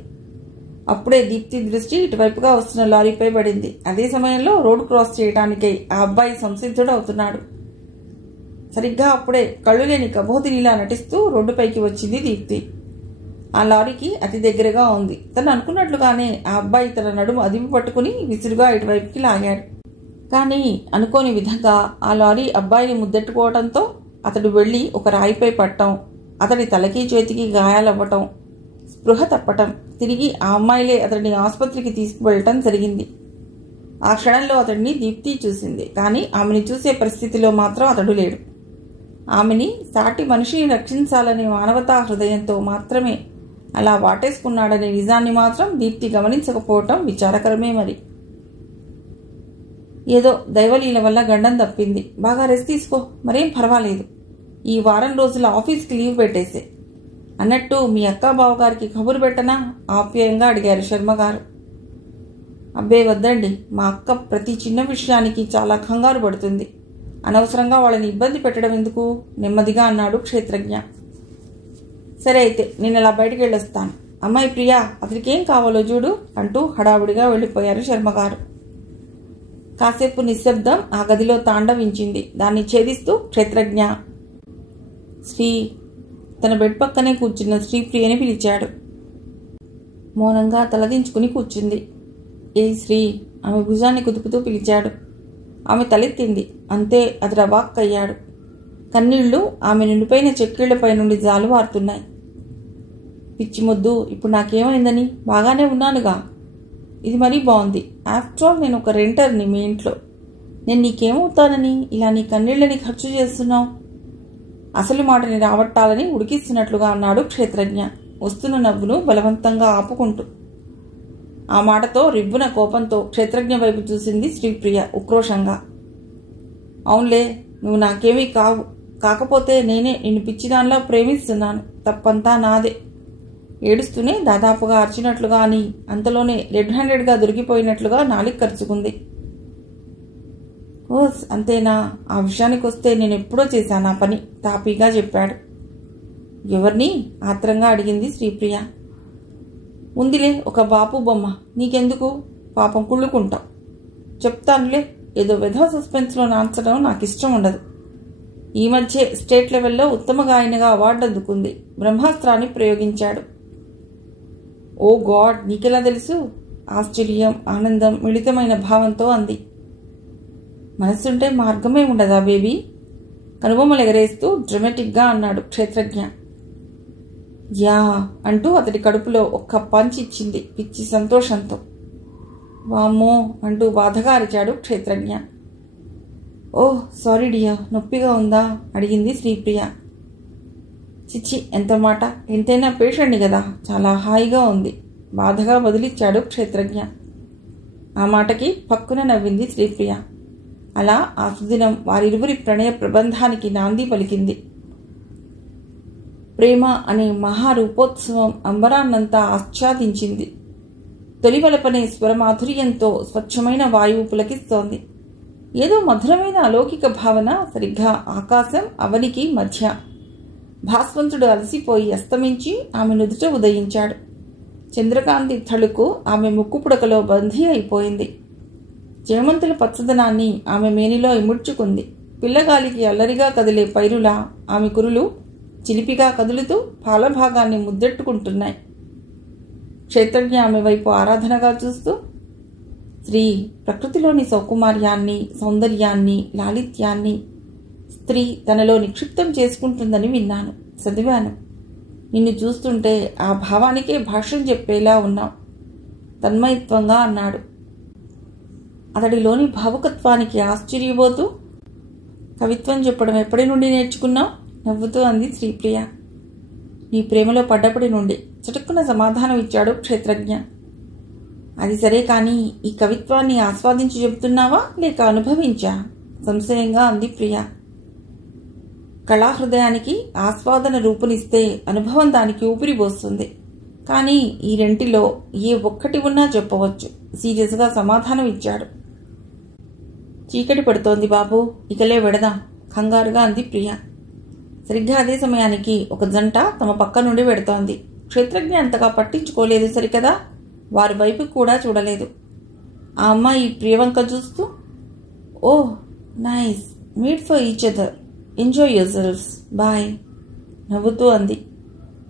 అప్పుడే దీప్తి దృష్టి ఇటువైపుగా వస్తున్న లారీపై పడింది. అదే సమయంలో రోడ్డు క్రాస్ చేయడానికై ఆ అబ్బాయి సంసిద్ధుడు అవుతున్నాడు. సరిగ్గా అప్పుడే కళ్ళు లేని కబోదినిలా నటిస్తూ రోడ్డుపైకి వచ్చింది దీప్తి. ఆ లారీకి అతి దగ్గరగా ఉంది. తను అనుకున్నట్లుగానే ఆ అబ్బాయి తన నడుము అదిమి పట్టుకుని విసురుగా ఇటువైపుకి లాగాడు. కానీ అనుకోని విధంగా ఆ లారీ అబ్బాయిని ముద్దెట్టుకోవడంతో అతడు వెళ్లి ఒక రాయిపై పట్టడం, అతడి తలకి చేతికి గాయాలవ్వటం, స్పృహ తప్పటం, తిరిగి ఆ అమ్మాయిలే అతడిని ఆసుపత్రికి తీసుకువెళ్ళటం జరిగింది. ఆ క్షణంలో అతడిని దీప్తి చూసింది. కానీ ఆమెని చూసే పరిస్థితిలో మాత్రం అతడు లేడు. ఆమెని సాటి మనిషిని రక్షించాలనే మానవతా హృదయంతో మాత్రమే అలా వాటేసుకున్నాడనే నిజాన్ని మాత్రం దీప్తి గమనించకపోవటం విచారకరమే. మరి ఏదో దైవలీల వల్ల గండం తప్పింది. బాగా రెస్ట్ తీసుకో, మరేం పర్వాలేదు. ఈ వారం రోజుల ఆఫీస్కి లీవ్ పెట్టేసే. అన్నట్టు మీ అక్క బావగారికి కబురు పెట్టనా? ఆప్యాయంగా అడిగారు శర్మగారు. అబ్బే వద్దండి, మా అక్క ప్రతి చిన్న విషయానికి చాలా కంగారు పడుతుంది. అనవసరంగా వాళ్ళని ఇబ్బంది పెట్టడం ఎందుకు? నెమ్మదిగా అన్నాడు క్షేత్రజ్ఞ. సరే అయితే నేను అలా బయటికి వెళ్ళొస్తాను. అమ్మాయి ప్రియా, అతనికేం కావాలో చూడు అంటూ హడావుడిగా వెళ్ళిపోయారు శర్మగారు. కాసేపు నిశ్శబ్దం ఆ గదిలో తాండవించింది. దాన్ని ఛేదిస్తూ క్షేత్రజ్ఞ శ్రీ తన బెడ్ పక్కనే కూర్చున్న శ్రీప్రియని పిలిచాడు. మౌనంగా తలదించుకుని కూర్చుంది. ఏ శ్రీ, ఆమె భుజాన్ని కుదుపుతూ పిలిచాడు. ఆమె తలెత్తింది. అంతే, అతడు అవాక్కయ్యాడు. కన్నీళ్లు ఆమె నిండిపోయిన చెక్కిళ్లపై నుండి జాలువారుతున్నాయి. పిచ్చి మొద్దు, ఇప్పుడు నాకేమైందని? బాగానే ఉన్నానుగా. ఇది మరీ బాగుంది. ఆఫ్టర్ ఆల్ నేను ఒక రెంటర్ని మీ ఇంట్లో. నేను నీకేమవుతానని ఇలా నీ కన్నీళ్లని ఖర్చు చేస్తున్నావు? అసలు మాటని రావట్టాలని ఉడికిస్తున్నట్లుగా అన్నాడు క్షేత్రజ్ఞ, వస్తున్న నవ్వును బలవంతంగా ఆపుకుంటూ. ఆ మాటతో రివ్వున కోపంతో క్షేత్రజ్ఞ వైపు చూసింది శ్రీప్రియ ఉక్రోషంగా. అవునులే, నువ్వు నాకేమీ కావు. కాకపోతే నేనే నిన్ను పిచ్చిదానిలా ప్రేమిస్తున్నాను. తప్పంతా నాదే. ఏడుస్తూనే దాదాపుగా అర్చినట్లుగా అని అంతలోనే రెడ్ హ్యాండెడ్గా దొరికిపోయినట్లుగా నాలిక ఖర్చుకుంది. ఓస్ అంతేనా? ఆ విషయానికి వస్తే నేను ఎప్పుడో చేశాను ఆ పని, తాపీగా చెప్పాడు. ఎవరిని? ఆత్రంగా అడిగింది శ్రీప్రియ. ఉందిలే, ఒక బాపు బొమ్మ. నీకెందుకు? పాపం కుళ్ళుకుంటావు. చెప్తానులే. ఏదో వెధవ సస్పెన్స్లో నాంచడం నాకు ఇష్టం ఉండదు. ఈ మధ్య స్టేట్ లెవెల్లో ఉత్తమ గాయనిగా అవార్డు అందుకుంది. బ్రహ్మాస్త్రాన్ని ప్రయోగించాడు. ఓ గాడ్, నీకెలా తెలుసు? ఆశ్చర్యం, ఆనందం మిళితమైన భావంతో అంది. మనస్సుంటే మార్గమే ఉండదా బేబీ? కనుబొమ్మలు ఎగరేస్తూ డ్రమాటిక్గా అన్నాడు క్షేత్రజ్ఞ. యా అంటూ అతడి కడుపులో ఒక్క పంచ్ ఇచ్చింది పిచ్చి సంతోషంతో. వామ్మో అంటూ బాధగా అరిచాడు క్షేత్రజ్ఞ. ఓహ్ సారీ డియర్, నొప్పిగా ఉందా? అడిగింది శ్రీప్రియ. చిచ్చి, ఎంత మాట! ఎంతైనా పేషెంట్ని కదా, చాలా హాయిగా ఉంది. బాధగా బదిలిచ్చాడు క్షేత్రజ్ఞ. ఆ మాటకి పక్కున నవ్వింది శ్రీప్రియ. అలా ఆ సుదినం వారిరువురి ప్రణయ ప్రబంధానికి నాంది పలికింది. ప్రేమ అనే మహారూపోత్సవం అంబరాన్నంతా ఆచ్ఛాదించింది. తొలివలపనే స్వరమాధుర్యంతో స్వచ్ఛమైన వాయువు పులకిస్తోంది. ఏదో మధురమైన అలౌకిక భావన. సరిగ్గా ఆకాశం అవనికి మధ్య భాస్వంతుడు అలసిపోయి అస్తమించి ఆమె నుదుట ఉదయించాడు. చంద్రకాంతి తళుకు ఆమె ముక్కుపుడకలో బందీ అయిపోయింది. చేమంతుల పచ్చదనాన్ని ఆమె మేనిలో ఇముడ్చుకుంది. పిల్లగాలికి అల్లరిగా కదిలే పైరులా ఆమె కురులు చిలిపిగా కదులుతూ పాలభాగాన్ని ముద్దెట్టుకుంటున్నాయి. క్షేత్రజ్ఞ ఆమె వైపు ఆరాధనగా చూస్తూ, స్త్రీ ప్రకృతిలోని సౌకుమార్యాన్ని, సౌందర్యాన్ని, లాలిత్యాన్ని స్త్రీ తనలో నిక్షిప్తం చేసుకుంటుందని విన్నాను, చదివాను. నిన్ను చూస్తుంటే ఆ భావానికే భాష్యం చెప్పేలా ఉన్నావు తన్మయత్వంగా అన్నాడు. అతడిలోని భావుకత్వానికి ఆశ్చర్యపోతూ, కవిత్వం చెప్పడం ఎప్పటి నుండి నేర్చుకున్నావు? నవ్వుతూ అంది శ్రీప్రియ. నీ ప్రేమలో పడ్డప్పటి నుండి, చటుక్కున సమాధానం ఇచ్చాడు క్షేత్రజ్ఞ. అది సరే, కానీ ఈ కవిత్వాన్ని ఆస్వాదించి చెబుతున్నావా లేక అనుభవించా? సంశయంగా అంది ప్రియ. కళాహృదయానికి ఆస్వాదన రూపునిస్తే అనుభవం దానికి ఊపిరి పోస్తుంది. కానీ ఈ రెంటిలో ఏ ఒక్కటి ఉన్నా చెప్పవచ్చు, సీరియస్గా సమాధానం ఇచ్చాడు. చీకటి పడుతోంది బాబు, ఇకలే వెడదాం, కంగారుగా అంది ప్రియ. సరిగ్గా అదే సమయానికి ఒక జంట తమ పక్క నుండి వెడుతోంది. క్షేత్రజ్ఞ అంతగా పట్టించుకోలేదు సరికదా, వారి వైపు కూడా చూడలేదు. ఆ అమ్మాయి ప్రియవంక చూస్తూ, oh nice, meet for each other, enjoy yourselves, bye నవ్వుతూ అంది.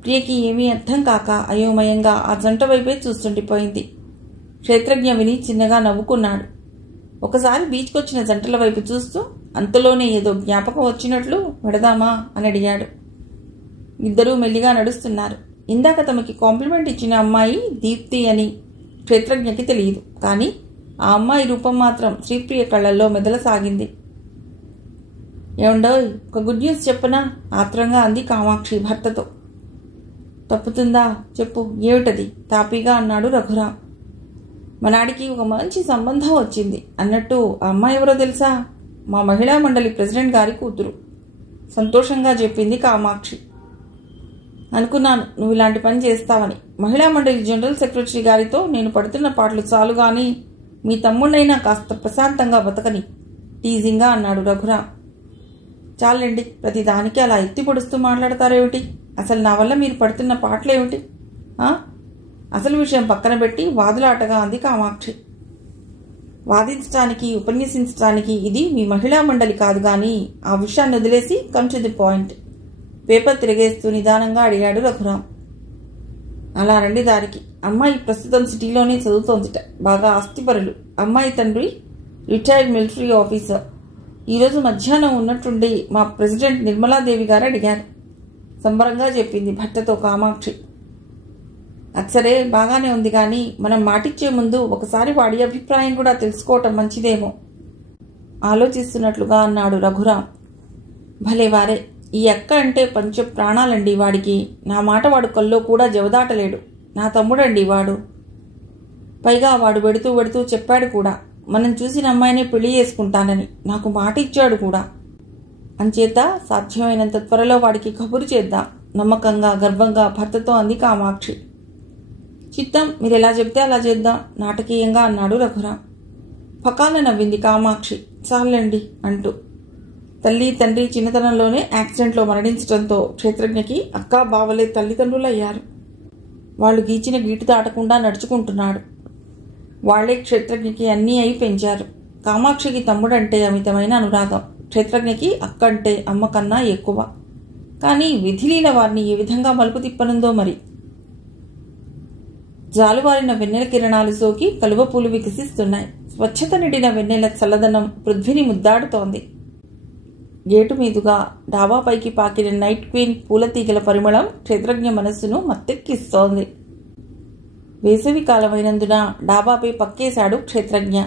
ప్రియకి ఏమీ అర్థం కాక అయోమయంగా ఆ జంట వైపే చూస్తుండిపోయింది. క్షేత్రజ్ఞ విని చిన్నగా నవ్వుకున్నాడు. ఒకసారి బీచ్కొచ్చిన జంటల వైపు చూస్తూ అంతలోనే ఏదో జ్ఞాపకం వచ్చినట్లు వెడదామా అని అడిగాడు. ఇద్దరూ మెల్లిగా నడుస్తున్నారు. ఇందాక తమకి కాంప్లిమెంట్ ఇచ్చిన అమ్మాయి దీప్తి అని క్షేత్రజ్ఞకి తెలియదు. కానీ ఆ అమ్మాయి రూపం మాత్రం శ్రీప్రియ కళ్ళల్లో మెదలసాగింది. ఏమండోయ్, ఒక గుడ్ న్యూస్ చెప్పనా? ఆత్రంగా అంది కామాక్షి భర్తతో. తప్పుతుందా? చెప్పు, ఏమిటది? తాపీగా అన్నాడు రఘురాం. మనాడికి ఒక మంచి సంబంధం వచ్చింది. అన్నట్టు ఆ అమ్మాయి ఎవరో తెలుసా? మా మహిళా మండలి ప్రెసిడెంట్ గారి కూతురు. సంతోషంగా చెప్పింది కామాక్షి. అనుకున్నాను నువ్వు ఇలాంటి పని చేస్తావని. మహిళా మండలి జనరల్ సెక్రటరీ గారితో నేను పడుతున్న పాటలు చాలు గాని మీ తమ్ముడైనా కాస్త ప్రశాంతంగా బతకని టీజింగ్గా అన్నాడు రఘురాం. చాలండి, ప్రతిదానికి అలా ఎత్తి పొడుస్తూ మాట్లాడతారేమిటి? అసలు నా వల్ల మీరు పడుతున్న పాటలేమిటి? అసలు విషయం పక్కన పెట్టి వాదులాటగా అంది కామాక్షి. వాదించడానికి, ఉపన్యసించడానికి ఇది మీ మహిళా మండలి కాదు గాని ఆ విషయాన్ని వదిలేసి come to the point. Paper తిరిగేస్తూ నిదానంగా అడిగాడు రఘురాం. అలా రండి దారికి. అమ్మాయి ప్రస్తుతం సిటీలోనే చదువుతోందిట. బాగా ఆస్తిపరులు. అమ్మాయి తండ్రి రిటైర్డ్ మిలిటరీ ఆఫీసర్. ఈరోజు మధ్యాహ్నం ఉన్నట్టుండి మా ప్రెసిడెంట్ నిర్మలాదేవి గారు అడిగారు. సంబరంగా చెప్పింది భర్తతో కామాక్షి. అచ్చరే, బాగానే ఉంది కానీ మనం మాటిచ్చే ముందు ఒకసారి వాడి అభిప్రాయం కూడా తెలుసుకోవటం మంచిదేమో ఆలోచిస్తున్నట్లుగా అన్నాడు రఘురాం. భలేవారే, ఈ అక్క అంటే పంచ ప్రాణాలండి వాడికి. నా మాట వాడు కల్లో కూడా జవదాటలేడు. నా తమ్ముడండి వాడు. పైగా వాడు వెడుతూ చెప్పాడు కూడా, మనం చూసిన అమ్మాయిని పెళ్లి చేసుకుంటానని. నాకు మాట ఇచ్చాడు కూడా. అంచేత సాధ్యమైనంత త్వరలో వాడికి కబురు చేద్దాం, నమ్మకంగా గర్వంగా భర్తతో అంది కామాక్షి. చిత్తం, మీరు ఎలా చెప్తే అలా చేద్దాం నాటకీయంగా అన్నాడు రఘురాం. పకాన నవ్వింది కామాక్షి. చాలండి అంటూ. తల్లి తండ్రి చిన్నతనంలోనే యాక్సిడెంట్లో మరణించడంతో క్షేత్రజ్ఞకి అక్కా బావలే తల్లిదండ్రులయ్యారు. వాళ్ళు గీచిన గీటు దాటకుండా నడుచుకుంటున్నాడు. వాళ్లే క్షేత్రజ్ఞకి అన్నీ అయి పెంచారు. కామాక్షికి తమ్ముడంటే అమితమైన అనురాగం. క్షేత్రజ్ఞకి అక్క అంటే అమ్మ కన్నా ఎక్కువ. కానీ విధిలీల వారిని ఏ విధంగా మలుపు తిప్పనుందో మరి. జాలువారిన వెన్నెల కిరణాలు సోకి కలువ పూలు వికసిస్తున్నాయి. స్వచ్ఛత నిండిన వెన్నెల చల్లదనం పృథ్వీని ముద్దాడుతోంది. గేటు మీదుగా డాబాపైకి పాకిన నైట్ క్వీన్ పూల తీగల పరిమళం క్షేత్రజ్ఞ మనస్సును మత్తెక్కిస్తోంది. వేసవి కాలమైనందున డాబాపై పక్కేశాడు క్షేత్రజ్ఞ.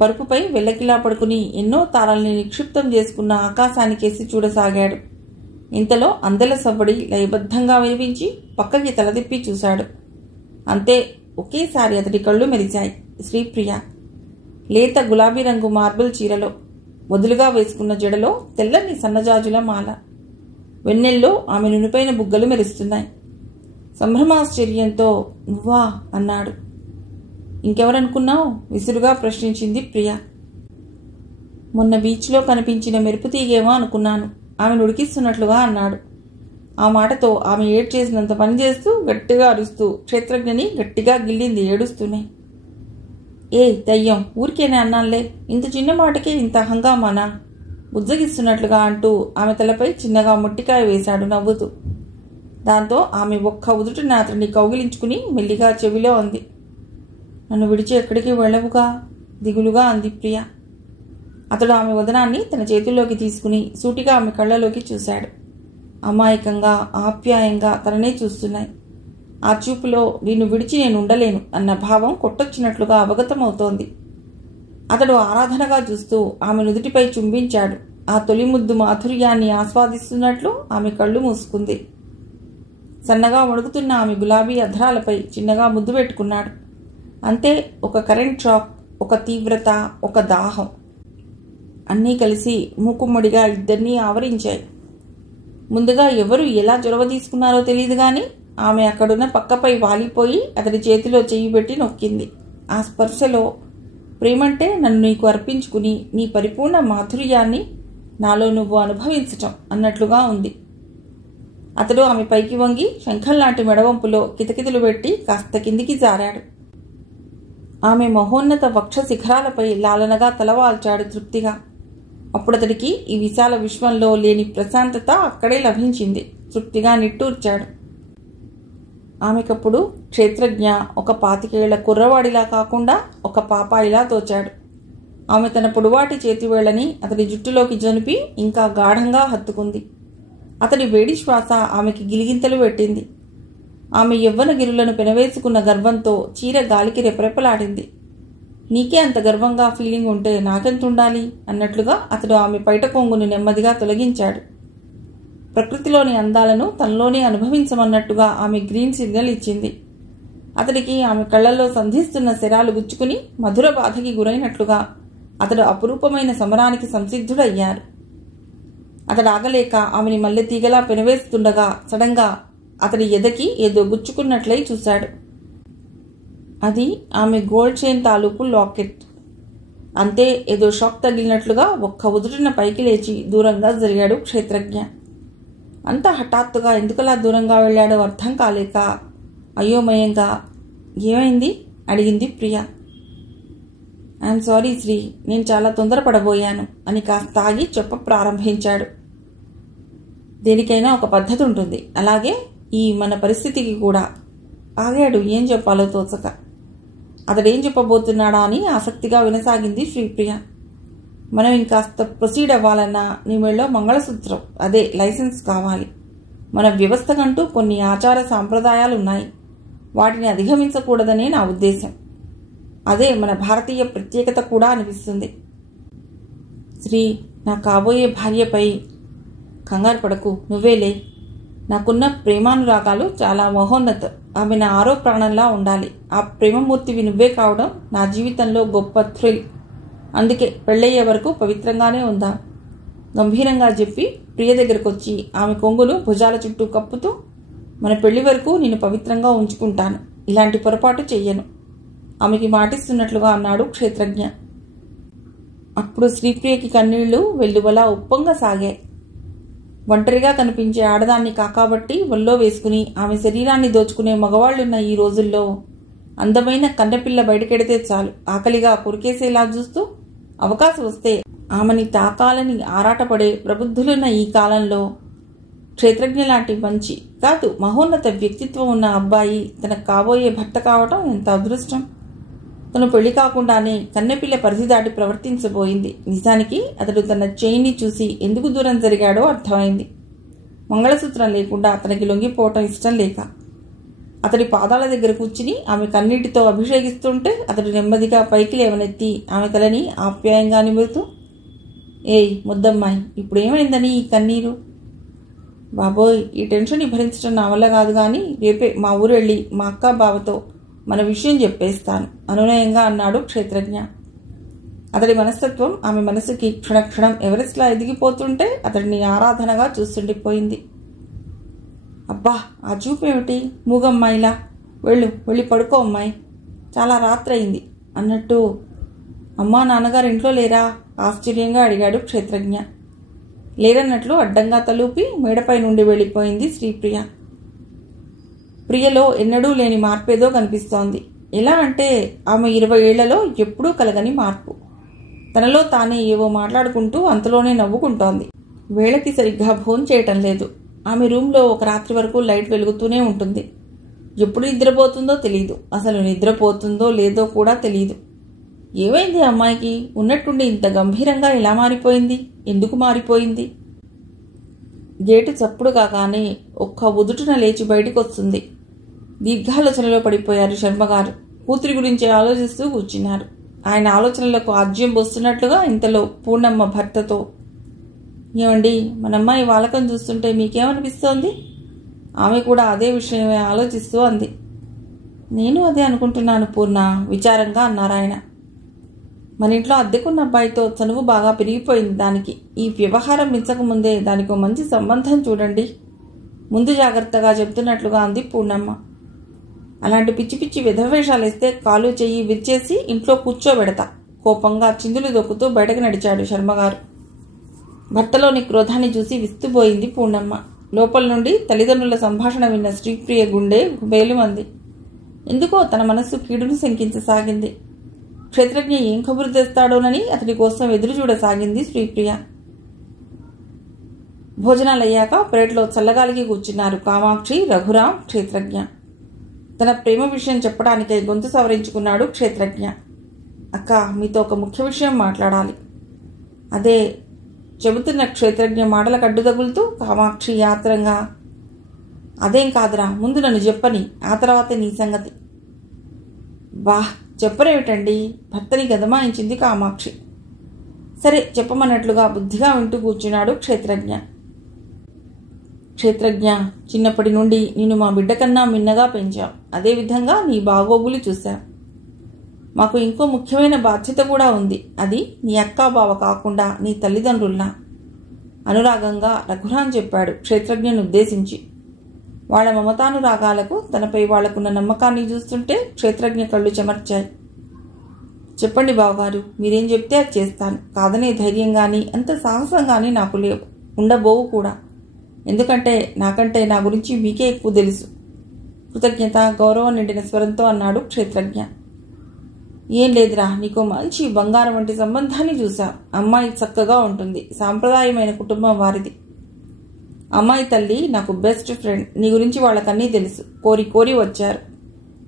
పరుపుపై వెల్లకిలా పడుకుని ఎన్నో తారల్ని నిక్షిప్తం చేసుకున్న ఆకాశానికేసి చూడసాగాడు. ఇంతలో అందెల సవ్వడి లయబద్ధంగా వినిపించి పక్కకి తలదిప్పి చూశాడు. అంతే, ఒకేసారి అతడి కళ్ళు మెరిశాయి. శ్రీప్రియ లేత గులాబీ రంగు మార్బుల్ చీరలో, వదులుగా వేసుకున్న జడలో తెల్లని సన్నజాజుల మాల. వెన్నెల్లో ఆమె నునుపైన బుగ్గలు మెరుస్తున్నాయి. సంభ్రమాశ్చర్యంతో నువ్వా అన్నాడు. ఇంకెవరనుకున్నావు? విసురుగా ప్రశ్నించింది ప్రియ. మొన్న బీచ్లో కనిపించిన మెరుపు తీగేమో అనుకున్నాను, ఆమె ఉడికిస్తున్నట్లుగా అన్నాడు. ఆ మాటతో ఆమె ఏడ్చేసినంత పని చేస్తూ గట్టిగా అరుస్తూ క్షేత్రజ్ఞని గట్టిగా గిల్లింది ఏడుస్తూనే. ఏ దయ్యం, ఊరికేనే అన్నానులే, ఇంత చిన్న మాటకే ఇంత హంగామానా? బుజ్జగిస్తున్నట్లుగా అంటూ ఆమె తలపై చిన్నగా మొట్టికాయ వేశాడు నవ్వుతూ. దాంతో ఆమె ఒక్క ఉదుటిన అతన్ని కౌగిలించుకుని మెల్లిగా చెవిలో అంది. నన్ను విడిచి ఎక్కడికి వెళ్ళవుగా దిగులుగా అంది ప్రియ. అతడు ఆమె వదనాన్ని తన చేతుల్లోకి తీసుకుని సూటిగా ఆమె కళ్ళలోకి చూశాడు. అమాయకంగా ఆప్యాయంగా తననే చూస్తున్నాయి. ఆ చూపులో నిన్ను విడిచి నేను ఉండలేను అన్న భావం కొట్టొచ్చినట్లుగా అవగతమవుతోంది. అతడు ఆరాధనగా చూస్తూ ఆమె నుదుటిపై చుంబించాడు. ఆ తొలి ముద్దు మాధుర్యాన్ని ఆస్వాదిస్తున్నట్లు ఆమె కళ్ళు మూసుకుంది. సన్నగా వణుకుతున్న ఆమె గులాబీ అధరాలపై చిన్నగా ముద్దు పెట్టుకున్నాడు. అంతే, ఒక కరెంట్ షాక్, ఒక తీవ్రత, ఒక దాహం అన్నీ కలిసి మూకుమ్మడిగా ఇద్దరినీ ఆవరించాయి. ముందుగా ఎవరు ఎలా జొరవ తీసుకున్నారో తెలియదు కానీ ఆమె అక్కడున్న పక్కపై వాలిపోయి అతడి చేతిలో చెయ్యి పెట్టి నొక్కింది. ఆ స్పర్శలో ప్రేమంటే నన్ను నీకు అర్పించుకుని నీ పరిపూర్ణ మాధుర్యాన్ని నాలో నువ్వు అనుభవించటం అన్నట్లుగా ఉంది. అతడు ఆమె పైకి వంగి శంఖంలాంటి మెడవంపులో కితకితలు పెట్టి కాస్త కిందికి జారాడు. ఆమె మహోన్నత వక్ష శిఖరాలపై లాలనగా తలవాల్చాడు తృప్తిగా. అప్పుడతడికి ఈ విశాల విశ్వంలో లేని ప్రశాంతత అక్కడే లభించింది. తృప్తిగా నిట్టూర్చాడు. ఆమెకప్పుడు క్షేత్రజ్ఞ ఒక 25 ఏళ్ల కుర్రవాడిలా కాకుండా ఒక పాపాయిలా తోచాడు. ఆమె తన పొడువాటి చేతివేళ్లని అతడి జుట్టులోకి జనిపి ఇంకా గాఢంగా హత్తుకుంది. అతడి వేడి శ్వాస ఆమెకి గిలిగింతలు పెట్టింది. ఆమె యవ్వన గిరులను పెనవేసుకున్న గర్వంతో చీర గాలికి రెపరెపలాడింది. నీకే అంత గర్వంగా ఫీలింగ్ ఉంటే నాకెంతుండాలి అన్నట్లుగా అతడు ఆమె పైట కొంగును నెమ్మదిగా తొలగించాడు. ప్రకృతిలోని అందాలను తనలోనే అనుభవించమన్నట్టుగా ఆమె గ్రీన్ సిగ్నల్ ఇచ్చింది. అతడికి ఆమె కళ్లలో సంధిస్తున్న శరాలు గుచ్చుకుని మధుర బాధకి గురైనట్లుగా అతడు అపురూపమైన సమరానికి సంసిద్ధుడయ్యాడు. అతడు ఆగలేక ఆమెని మల్లెతీగలా పెనవేస్తుండగా సడన్గా అతడి ఎదకి ఏదో గుచ్చుకున్నట్లయి చూశాడు. అది ఆమె గోల్డ్ చైన్ తాలూకు లాకెట్. అంతే, ఏదో షాక్ తగిలినట్లుగా ఒక్క ఉదుటిన పైకి లేచి దూరంగా జరిగాడు క్షేత్రజ్ఞ. అంత హఠాత్తుగా ఎందుకలా దూరంగా వెళ్ళాడో అర్థం కాలేక అయోమయంగా ఏమైంది అడిగింది ప్రియ. ఐఎమ్ సారీ శ్రీ, నేను చాలా తొందరపడబోయాను అని కాస్త ఆగి చెప్ప ప్రారంభించాడు. దేనికైనా ఒక పద్ధతి ఉంటుంది, అలాగే ఈ మన పరిస్థితికి కూడా. ఆగాడు, ఏం చెప్పాలో తోచక. అతడేం చెప్పబోతున్నాడా అని ఆసక్తిగా వినసాగింది శ్రీప్రియ. మనం ఇంకాస్త ప్రొసీడ్ అవ్వాలన్నా నీ మెళ్ళో మంగళసూత్రం, అదే లైసెన్స్ కావాలి. మన వ్యవస్థకంటూ కొన్ని ఆచార సాంప్రదాయాలున్నాయి, వాటిని అధిగమించకూడదనే నా ఉద్దేశం. అదే మన భారతీయ ప్రత్యేకత కూడా అనిపిస్తుంది. శ్రీ, నా కాబోయే భార్యపై కంగారు పడకు, నువ్వేలే. నాకున్న ప్రేమానురాగాలు చాలా మహోన్నత. ఆమె నా ఆరో ప్రాణంలా ఉండాలి. ఆ ప్రేమమూర్తివి నువ్వే కావడం నా జీవితంలో గొప్ప థ్రిల్. అందుకే పెళ్ళయ్యే వరకు పవిత్రంగానే ఉందా గంభీరంగా చెప్పి ప్రియ దగ్గరకు వచ్చి ఆమె కొంగును భుజాల చుట్టూ కప్పుతూ, మన పెళ్లి వరకు నేను పవిత్రంగా ఉంచుకుంటాను, ఇలాంటి పొరపాటు చెయ్యను ఆమెకి మాటిస్తున్నట్లుగా అన్నాడు క్షేత్రజ్ఞ. అప్పుడు శ్రీప్రియకి కన్నీళ్లు వెల్లువలా ఉప్పొంగ సాగాయి. ఒంటరిగా కనిపించే ఆడదాన్ని కాకాబట్టి ఒళ్ళో వేసుకుని ఆమె శరీరాన్ని దోచుకునే మగవాళ్లున్న ఈ రోజుల్లో అందమైన కన్నెపిల్ల బయటకెడితే చాలు ఆకలిగా కొరికేసేలా చూస్తూ, అవకాశం వస్తే ఆమెని తాకాలని ఆరాటపడే ప్రబుద్ధులున్న ఈ కాలంలో క్షేత్రజ్ఞ లాంటి మంచి కాదు మహోన్నత వ్యక్తిత్వం ఉన్న అబ్బాయి తనకు కాబోయే భర్త కావటం ఎంత అదృష్టం. తను పెళ్లి కాకుండానే కన్నెపిల్ల పరిధి దాటి ప్రవర్తించబోయింది. నిజానికి అతడు తన చైన్ని చూసి ఎందుకు దూరం జరిగాడో అర్థమైంది. మంగళసూత్రం లేకుండా అతనికి లొంగిపోవటం ఇష్టం లేక. అతడి పాదాల దగ్గర కూర్చుని ఆమె కన్నీటితో అభిషేకిస్తుంటే అతడు నెమ్మదిగా పైకి లేవనెత్తి ఆమె తలని ఆప్యాయంగా నిమురుతూ, ఏయ్ ముద్దమ్మాయి, ఇప్పుడేమైందని ఈ కన్నీరు? బాబోయ్, ఈ టెన్షన్ భరించడం నా వల్ల కాదు, కానీ రేపే మా ఊరు వెళ్ళి మా అక్క బావతో మన విషయం చెప్పేస్తాను అనునయంగా అన్నాడు క్షేత్రజ్ఞ. అతడి మనస్తత్వం ఆమె మనసుకి క్షణక్షణం ఎవరెస్ట్లా ఎదిగిపోతుంటే అతడిని ఆరాధనగా చూస్తుండిపోయింది. అబ్బా, ఆ చూపేమిటి మూగమ్మాయిలా? వెళ్ళి పడుకో అమ్మాయి, చాలా రాత్రయింది అన్నట్టు. అమ్మా నాన్నగారు ఇంట్లో లేరా? ఆశ్చర్యంగా అడిగాడు క్షేత్రజ్ఞ. లేరన్నట్లు అడ్డంగా తలూపి మేడపై నుండి వెళ్ళిపోయింది శ్రీప్రియ. ప్రియలో ఎన్నడూ లేని మార్పేదో కనిపిస్తోంది. ఎలా అంటే ఆమె 20 ఏళ్లలో ఎప్పుడూ కలగని మార్పు. తనలో తానే ఏవో మాట్లాడుకుంటూ అంతలోనే నవ్వుకుంటోంది. వేళకి సరిగ్గా భోజనం చేయటం లేదు. ఆమె రూమ్లో ఒక రాత్రి వరకు లైట్ వెలుగుతూనే ఉంటుంది. ఎప్పుడు నిద్రపోతుందో తెలియదు, అసలు నిద్రపోతుందో లేదో కూడా తెలియదు. ఏమైంది అమ్మాయికి? ఉన్నట్టుండి ఇంత గంభీరంగా ఎలా మారిపోయింది? ఎందుకు మారిపోయింది? గేటు చప్పుడు కాగానే ఒక్క ఉదుటున లేచి బయటికి వస్తుంది. దీర్ఘాలోచనలో పడిపోయారు శర్మగారు. కూతురి గురించి ఆలోచిస్తూ కూర్చున్నారు. ఆయన ఆలోచనలకు ఆజ్యం పోస్తున్నట్లుగా ఇంతలో పూర్ణమ్మ భర్తతో, ఏమండి, మనమ్మాయి వాలకం చూస్తుంటే మీకేమనిపిస్తోంది? ఆమె కూడా అదే విషయమే ఆలోచిస్తూ అంది. నేను అదే అనుకుంటున్నాను పూర్ణ, విచారంగా అన్నారాయన. మన ఇంట్లో అద్దెకున్న అబ్బాయితో చనువు బాగా పెరిగిపోయింది దానికి. ఈ వ్యవహారం మించకముందే దానికో మంచి సంబంధం చూడండి, ముందు జాగ్రత్తగా చెబుతున్నట్లుగా అంది పూర్ణమ్మ. అలాంటి పిచ్చి పిచ్చి విధవేషాలేస్తే కాలు చెయ్యి విరిచేసి ఇంట్లో కూర్చోబెడతా, కోపంగా చిందులు దొక్కుతూ బయటకు నడిచాడు శర్మగారు. భర్తలోని క్రోధాన్ని చూసి విస్తుపోయింది పూర్ణమ్మ. లోపల నుండి తల్లిదండ్రుల సంభాషణ విన్న శ్రీప్రియ గుండె బేలుమంది. ఎందుకో తన మనస్సు కీడును శంకించసాగింది. క్షేత్రజ్ఞ ఏం కబురు తెస్తాడోనని అతడి కోసం ఎదురు చూడసాగింది శ్రీప్రియ. భోజనాలయ్యాక పెరట్లో చల్లగాలికి కూర్చున్నారు కామాక్షి, రఘురాం, క్షేత్రజ్ఞ. తన ప్రేమ విషయం చెప్పడానికై గొంతు సవరించుకున్నాడు క్షేత్రజ్ఞ. అక్క, మీతో ఒక ముఖ్య విషయం మాట్లాడాలి. అదే చెబుతున్న క్షేత్రజ్ఞ మాటలకు అడ్డు తగులుతూ కామాక్షి ఆత్రంగా, అదేం కాదురా, ముందు నన్ను చెప్పని, ఆ తర్వాతే నీ సంగతి. బా, చెప్పరేమిటండి? భర్తని గదమాయించింది కామాక్షి. సరే చెప్పమన్నట్లుగా బుద్ధిగా వింటూ కూర్చున్నాడు క్షేత్రజ్ఞ. క్షేత్రజ్ఞ, చిన్నప్పటి నుండి నిన్ను మా బిడ్డ కన్నా మిన్నగా పెంచాం. అదేవిధంగా నీ బాగోగులు చూశాం. మాకు ఇంకో ముఖ్యమైన బాధ్యత కూడా ఉంది. అది నీ అక్కా బావ కాకుండా నీ తల్లిదండ్రుల్లా, అనురాగంగా రఘురాం చెప్పాడు క్షేత్రజ్ఞను ఉద్దేశించి. వాళ్ల మమతానురాగాలకు తనపై వాళ్లకున్న నమ్మకాన్ని చూస్తుంటే క్షేత్రజ్ఞ కళ్ళు చెమర్చాయి. చెప్పండి బావగారు, మీరేం చెప్తే అది చేస్తాను. కాదనే ధైర్యం కానీ అంత సాహసం కానీ నాకు లేవు, ఉండబోవు కూడా. ఎందుకంటే నాకంటే నా గురించి మీకే ఎక్కువ తెలుసు. కృతజ్ఞత, గౌరవం నిండిన స్వరంతో అన్నాడు క్షేత్రజ్ఞ. ఏం లేదురా, నీకు మంచి బంగారం వంటి సంబంధాన్ని చూసా. అమ్మాయి చక్కగా ఉంటుంది, సాంప్రదాయమైన కుటుంబం వారిది. అమ్మాయి తల్లి నాకు బెస్ట్ ఫ్రెండ్. నీ గురించి వాళ్ళకన్నీ తెలుసు. కోరి కోరి వచ్చారు.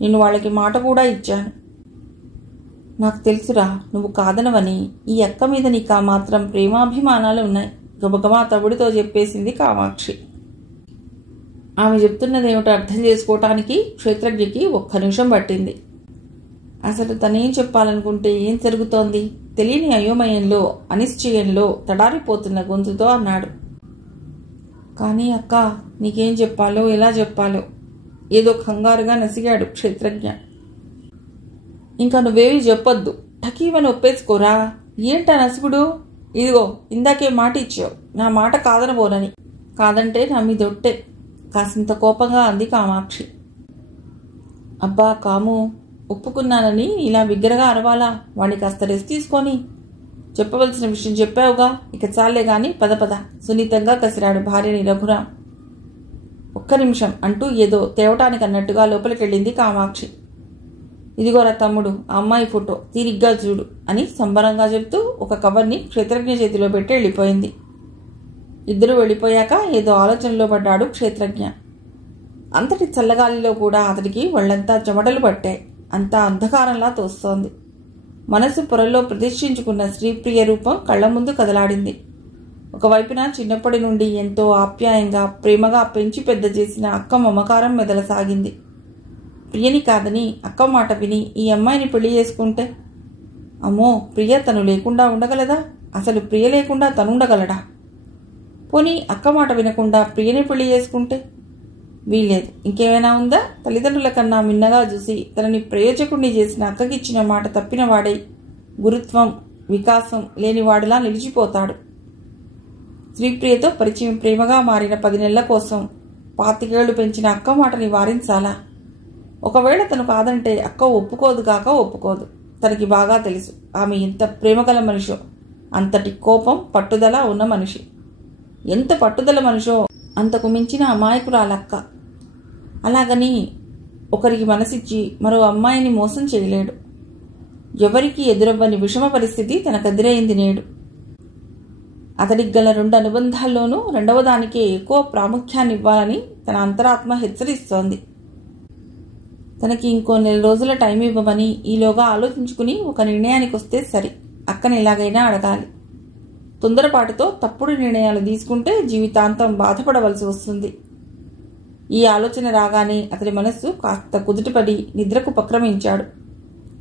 నిన్ను వాళ్ళకి మాట కూడా ఇచ్చాను. నాకు తెలుసురా, నువ్వు కాదనవని. ఈ అక్క మీద నీకు మాత్రం ప్రేమాభిమానాలు ఉన్నాయి. గబగబా తవుడితో చెప్పేసింది కామాక్షి. ఆమె చెప్తున్నదేమిటో అర్థం చేసుకోవటానికి క్షేత్రజ్ఞకి ఒక్క నిమిషం పట్టింది. అసలు తనేం చెప్పాలనుకుంటే ఏం జరుగుతోంది తెలియని అయోమయంలో, అనిశ్చయంలో తడారిపోతున్న గొంతుతో అన్నాడు. కానీ అక్క, నీకేం చెప్పాలో ఎలా చెప్పాలో ఏదో కంగారుగా నసిగాడు క్షేత్రజ్ఞ. ఇంకా నువ్వేవి చెప్పొద్దు, టకీవని ఒప్పేసుకోరా. ఏంటా నసుగుడు? ఇదిగో, ఇందాకే మాట ఇచ్చావు, నా మాట కాదనబోనని. కాదంటే నా మీదొట్టే, కాసింత కోపంగా అంది కామాక్షి. అబ్బా కాము, ఒప్పుకున్నానని ఇలా బిగ్గరగా అరవాలా? వాడిని కాస్త రెస్ట్ తీసుకొని చెప్పవలసిన విషయం చెప్పావుగా, ఇక చాలే గాని పద పద, సున్నితంగా కసిరాడు భార్యని రఘురాం. ఒక్క నిమిషం అంటూ ఏదో తేవటానికి అన్నట్టుగా లోపలికెళ్ళింది కామాక్షి. ఇదిగోరా తమ్ముడు, ఆ అమ్మాయి ఫోటో తీరిగ్గా చూడు అని సంబరంగా చెప్తూ ఒక కవర్ని క్షేత్రజ్ఞ చేతిలో పెట్టి వెళ్ళిపోయింది. ఇద్దరూ వెళ్ళిపోయాక ఏదో ఆలోచనలో పడ్డాడు క్షేత్రజ్ఞ. అంతటి చల్లగాలిలో కూడా అతడికి వాళ్ళంతా చెమటలు పట్టాయి. అంతా అంధకారంలా తోస్తోంది. మనసు పొరల్లో ప్రతిష్ఠించుకున్న శ్రీప్రియ రూపం కళ్ల ముందు కదలాడింది. ఒకవైపున చిన్నప్పటి నుండి ఎంతో ఆప్యాయంగా ప్రేమగా పెంచి పెద్ద చేసిన అక్క మమకారం మెదలసాగింది. ప్రియని కాదని అక్క మాట విని ఈ అమ్మాయిని పెళ్లి చేసుకుంటే, అమ్మో, ప్రియ తను లేకుండా ఉండగలదా? అసలు ప్రియ లేకుండా తనుండగలడా? పోనీ అక్క మాట వినకుండా ప్రియని పెళ్లి చేసుకుంటే వీల్లేదు. ఇంకేమైనా ఉందా? తల్లిదండ్రుల కన్నా మిన్నగా చూసి తనని ప్రయోజకుడిని చేసిన అక్కకిచ్చిన మాట తప్పిన వాడై గురుత్వం, వికాసం లేనివాడిలా నిలిచిపోతాడు. శ్రీప్రియతో పరిచయం ప్రేమగా మారిన 10 నెలల కోసం 25 ఏళ్లు పెంచిన అక్క మాటని వారించాలా? ఒకవేళ తను కాదంటే అక్క ఒప్పుకోదు కాక ఒప్పుకోదు. తనకి బాగా తెలుసు ఆమె ఎంత ప్రేమగల మనిషో, అంతటి కోపం, పట్టుదల ఉన్న మనిషి. ఎంత పట్టుదల మనిషో అంతకు మించిన అమాయకురాలక్క. అలాగని ఒకరికి మనసిచ్చి మరో అమ్మాయిని మోసం చేయలేడు. ఎవరికి ఎదురవ్వని విషమ పరిస్థితి తనకెదురైంది నేడు. అతడికి గల 2 అనుబంధాల్లోనూ రెండవ దానికే ఎక్కువ ప్రాముఖ్యాన్ని ఇవ్వాలని తన అంతరాత్మ హెచ్చరిస్తోంది. తనకి ఇంకో 4 రోజుల టైం ఇవ్వమని ఈలోగా ఆలోచించుకుని ఒక నిర్ణయానికి వస్తే సరి. అక్కని ఎలాగైనా అడగాలి. తొందరపాటుతో తప్పుడు నిర్ణయాలు తీసుకుంటే జీవితాంతం బాధపడవలసి వస్తుంది. ఈ ఆలోచన రాగానే అతడి మనస్సు కాస్త కుదుటపడి నిద్రకు ఉపక్రమించాడు.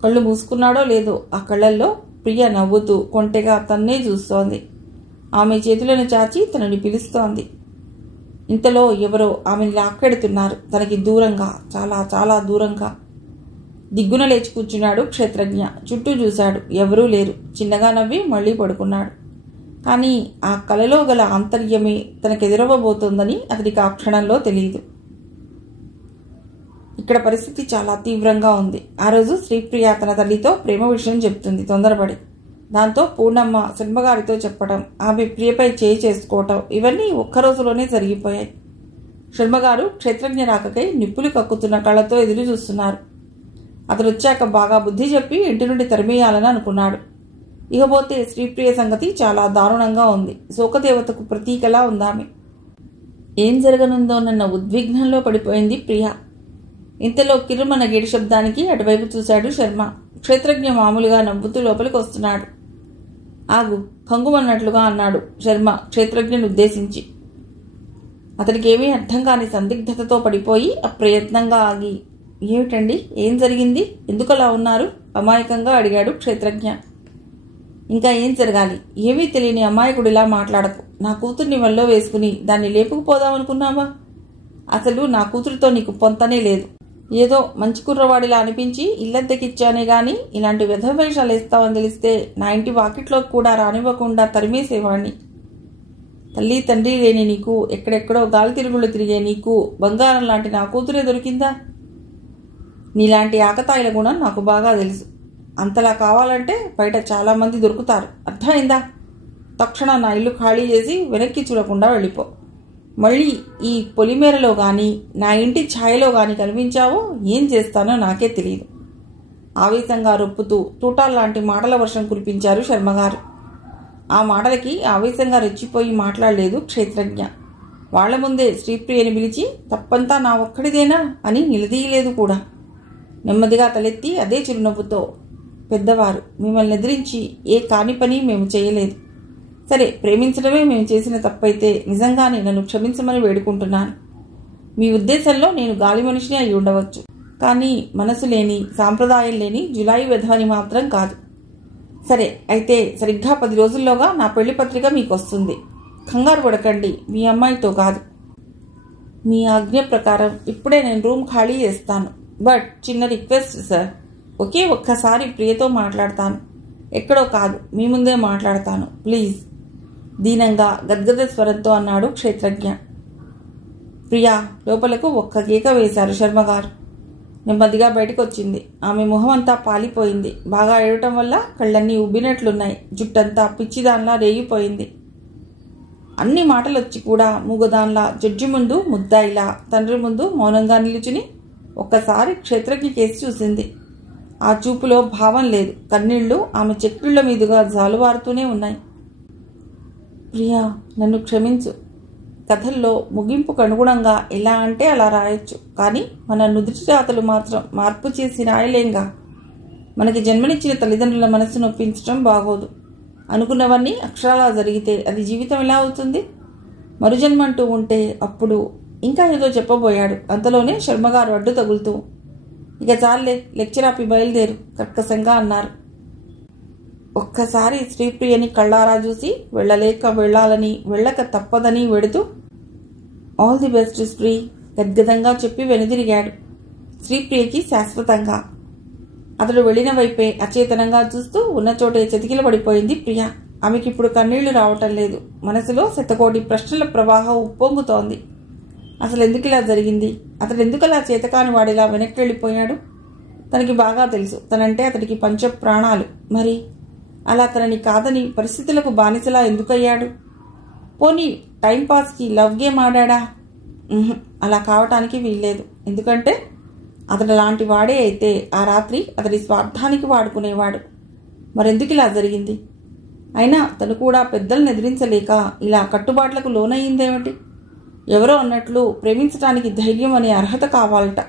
కళ్ళు మూసుకున్నాడో లేదో ఆ కళ్ళల్లో ప్రియ నవ్వుతూ కొంటెగా తన్నే చూస్తోంది. ఆమె చేతులను చాచి తనని పిలుస్తోంది. ఇంతలో ఎవరో ఆమెను లాక్కెడుతున్నారు. తనకి దూరంగా, చాలా చాలా దూరంగా. దిగ్గున లేచి కూర్చున్నాడు క్షేత్రజ్ఞ. చుట్టూ చూశాడు. ఎవరూ లేరు. చిన్నగా నవ్వి మళ్లీ పడుకున్నాడు. కానీ ఆ కలలో గల ఆంతర్యమే తనకెదురవ్వబోతోందని అతడికి ఆ క్షణంలో తెలియదు. ఇక్కడ పరిస్థితి చాలా తీవ్రంగా ఉంది. ఆ రోజు శ్రీప్రియ తన తల్లితో ప్రేమ విషయం చెప్తుంది తొందరపడి. దాంతో పూర్ణమ్మ శర్మగారితో చెప్పడం, ఆమె ప్రియపై చేయి చేసుకోవటం ఇవన్నీ ఒక్కరోజులోనే జరిగిపోయాయి. శర్మగారు క్షేత్రజ్ఞ రాకకై నిప్పులు కక్కుతున్న కళ్ళతో ఎదురు చూస్తున్నారు. అతను వచ్చాక బాగా బుద్ధి చెప్పి ఇంటి నుండి తరిమేయాలని అనుకున్నాడు. ఇకపోతే శ్రీప్రియ సంగతి చాలా దారుణంగా ఉంది. శోకదేవతకు ప్రతీకలా ఉందామె. ఏం జరగనుందోనన్న ఉద్విగ్నంలో పడిపోయింది ప్రియ. ఇంతలో కిరుమన గేడి శబ్దానికి అటువైపు చూశాడు శర్మ. క్షేత్రజ్ఞ మామూలుగా నవ్వుతూ లోపలికి వస్తున్నాడు. ఆగు, కంగుమన్నట్లుగా అన్నాడు శర్మ క్షేత్రజ్ఞను ఉద్దేశించి. అతనికేమీ అర్థం కాని సందిగ్ధతతో పడిపోయి అప్రయత్నంగా ఆగి, ఏమిటండి, ఏం జరిగింది, ఎందుకలా ఉన్నారు అమాయకంగా అడిగాడు క్షేత్రజ్ఞ. ఇంకా ఏం జరగాలి, ఏమీ తెలియని అమాయకుడిలా మాట్లాడకు. నా కూతుర్ని వల్లో వేసుకుని దాన్ని లేపుకుపోదామనుకున్నావా? అసలు నా కూతురితో నీకు పొంతనే లేదు. ఏదో మంచి కుర్రవాడిలా అనిపించి ఇల్లద్దెకిచ్చానే గాని ఇలాంటి వ్యధవేషాలు వేస్తావని తెలిస్తే నా ఇంటి వాకిట్లోకి కూడా రానివ్వకుండా తరిమేసేవాణ్ణి. తల్లి తండ్రి లేని నీకు, ఎక్కడెక్కడో గాలి తిరుగుళ్ళు తిరిగే నీకు బంగారం లాంటి నా కూతురే దొరికిందా? నీలాంటి ఆకతాయిల గుణం నాకు బాగా తెలుసు. అంతలా కావాలంటే బయట చాలామంది దొరుకుతారు, అర్థమైందా? తక్షణం నా ఇల్లు ఖాళీ చేసి వెనక్కి చూడకుండా వెళ్ళిపో. మళ్ళీ ఈ పొలిమేరలో కానీ నా ఇంటి ఛాయలో కానీ కనిపించావో ఏం చేస్తానో నాకే తెలియదు. ఆవేశంగా రొప్పుతూ తూటాల్లాంటి మాటల వర్షం కురిపించారు శర్మగారు. ఆ మాటలకి ఆవేశంగా రెచ్చిపోయి మాట్లాడలేదు క్షేత్రజ్ఞ. వాళ్ల ముందే శ్రీప్రియని పిలిచి తప్పంతా నా ఒక్కడిదేనా అని నిలదీయలేదు కూడా. నెమ్మదిగా తలెత్తి అదే చిరునవ్వుతో, పెద్దవారు, మిమ్మల్ని ఎదిరించి ఏ కాని పని మేము చేయలేదు. సరే, ప్రేమించడమే మేము చేసిన తప్పైతే నిజంగానే నన్ను క్షమించమని వేడుకుంటున్నాను. మీ ఉద్దేశంలో నేను గాలి మనిషిని అయి ఉండవచ్చు, కానీ మనసు లేని, సాంప్రదాయం లేని జులాయి వెధవని మాత్రం కాదు. సరే, అయితే సరిగ్గా 10 రోజుల్లోగా నా పెళ్లి పత్రిక మీకు వస్తుంది. కంగారు పడకండి, మీ అమ్మాయితో కాదు. మీ ఆజ్ఞ ప్రకారం ఇప్పుడే నేను రూమ్ ఖాళీ చేస్తాను. బట్ చిన్న రిక్వెస్ట్ సార్, ఒకే ఒక్కసారి ప్రియతో మాట్లాడతాను. ఎక్కడో కాదు, మీ ముందే మాట్లాడతాను, ప్లీజ్. దీనంగా గద్గద స్వరంతో అన్నాడు క్షేత్రజ్ఞ. ప్రియా లోపలకు ఒక్క గీక వేశారు శర్మగారు. నెమ్మదిగా బయటకు వచ్చింది. ఆమె మొహం అంతా పాలిపోయింది. బాగా ఏడటం వల్ల కళ్ళన్నీ ఉబ్బినట్లున్నాయి. జుట్టంతా పిచ్చిదాన్లా రేగిపోయింది. అన్ని మాటలొచ్చి కూడా మూగదాన్లా జడ్జి ముందు ముద్దాయిలా, తండ్రి ముందు మౌనంగా నిలుచుని ఒక్కసారి క్షేత్రజ్ఞ కేసి చూసింది. ఆ చూపులో భావం లేదు. కన్నీళ్లు ఆమె చెక్కిళ్ల మీదుగా జాలువారుతూనే ఉన్నాయి. ప్రియా, నన్ను క్షమించు. కథల్లో ముగింపుకు అనుగుణంగా ఎలా అంటే అలా రాయొచ్చు, కానీ మన నుదుటి రాతలు మాత్రం మార్పు చేసి రాయలేంగా. మనకి జన్మనిచ్చిన తల్లిదండ్రుల మనసు నొప్పించడం బాగోదు. అనుకున్నవన్నీ అక్షరాలా జరిగితే అది జీవితం ఎలా అవుతుంది? మరుజన్మంటూ ఉంటే అప్పుడు ఇంకా ఏదో చెప్పబోయాడు. అంతలోనే శర్మగారు అడ్డు తగులుతూ, ఇక చాలే, లెక్చర్ ఆపి బయలుదేరు కర్కశంగా అన్నారు. ఒక్కసారి శ్రీప్రియని కళ్ళారా చూసి వెళ్ళలేక వెళ్ళాలని, వెళ్ళక తప్పదని వెడుతూ, ఆల్ ది బెస్ట్ శ్రీ గద్గదంగా చెప్పి వెనుదిరిగాడు. శ్రీప్రియకి శాశ్వతంగా. అతడు వెళ్లిన వైపే అచేతనంగా చూస్తూ ఉన్న చోటే చతికిల పడిపోయింది ప్రియ. ఆమెకిప్పుడు కన్నీళ్లు రావటం లేదు. మనసులో శతకోటి ప్రశ్నల ప్రవాహం ఉప్పొంగుతోంది. అసలు ఎందుకు ఇలా జరిగింది? అతడు ఎందుకలా చేతకాని వాడిలా వెనక్కి వెళ్ళిపోయాడు? తనకి బాగా తెలుసు, తనంటే అతడికి పంచ ప్రాణాలు. మరి అలా తనని కాదని పరిస్థితులకు బానిసలా ఎందుకయ్యాడు? పోనీ టైంపాస్కి లవ్ గేమ్ ఆడా? అలా కావటానికి వీల్లేదు. ఎందుకంటే అతడు లాంటి వాడే అయితే ఆ రాత్రి అతడి స్వార్థానికి వాడుకునేవాడు. మరెందుకు ఇలా జరిగింది? అయినా తను కూడా పెద్దలను ఎదిరించలేక ఇలా కట్టుబాట్లకు లోనయ్యిందేమిటి? ఎవరో అన్నట్లు ప్రేమించటానికి ధైర్యం అనే అర్హత కావాలట.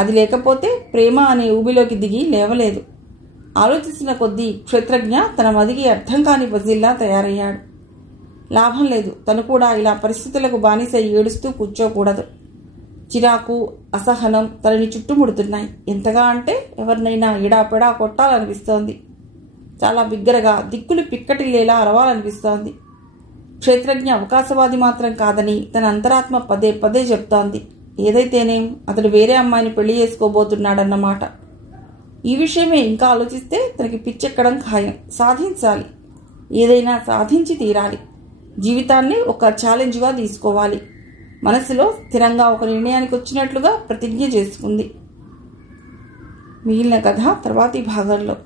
అది లేకపోతే ప్రేమ అనే ఊబిలోకి దిగి లేవలేదు. ఆలోచిస్తున్న కొద్దీ క్షేత్రజ్ఞ తన మదికి అర్థం కాని బజిల్లా తయారయ్యాడు. లాభం లేదు, తను కూడా ఇలా పరిస్థితులకు బానిసై ఏడుస్తూ కూర్చోకూడదు. చిరాకు, అసహనం తనని చుట్టుముడుతున్నాయి. ఎంతగా అంటే ఎవరినైనా ఎడాపెడా కొట్టాలనిపిస్తోంది. చాలా బిగ్గరగా దిక్కులు పిక్కటిల్లేలా అరవాలనిపిస్తోంది. క్షేత్రజ్ఞ అవకాశవాది మాత్రం కాదని తన అంతరాత్మ పదే పదే చెప్తోంది. ఏదైతేనేం అతడు వేరే అమ్మాయిని పెళ్లి చేసుకోబోతున్నాడన్నమాట. ఈ విషయమే ఇంకా ఆలోచిస్తే తనకి పిచ్చెక్కడం ఖాయం. సాధించాలి, ఏదైనా సాధించి తీరాలి. జీవితాన్ని ఒక ఛాలెంజ్గా తీసుకోవాలి. మనసులో స్థిరంగా ఒక నిర్ణయానికి వచ్చినట్లుగా ప్రతిజ్ఞ చేసుకుంది. మిగిలిన కథ తర్వాతి భాగంలో.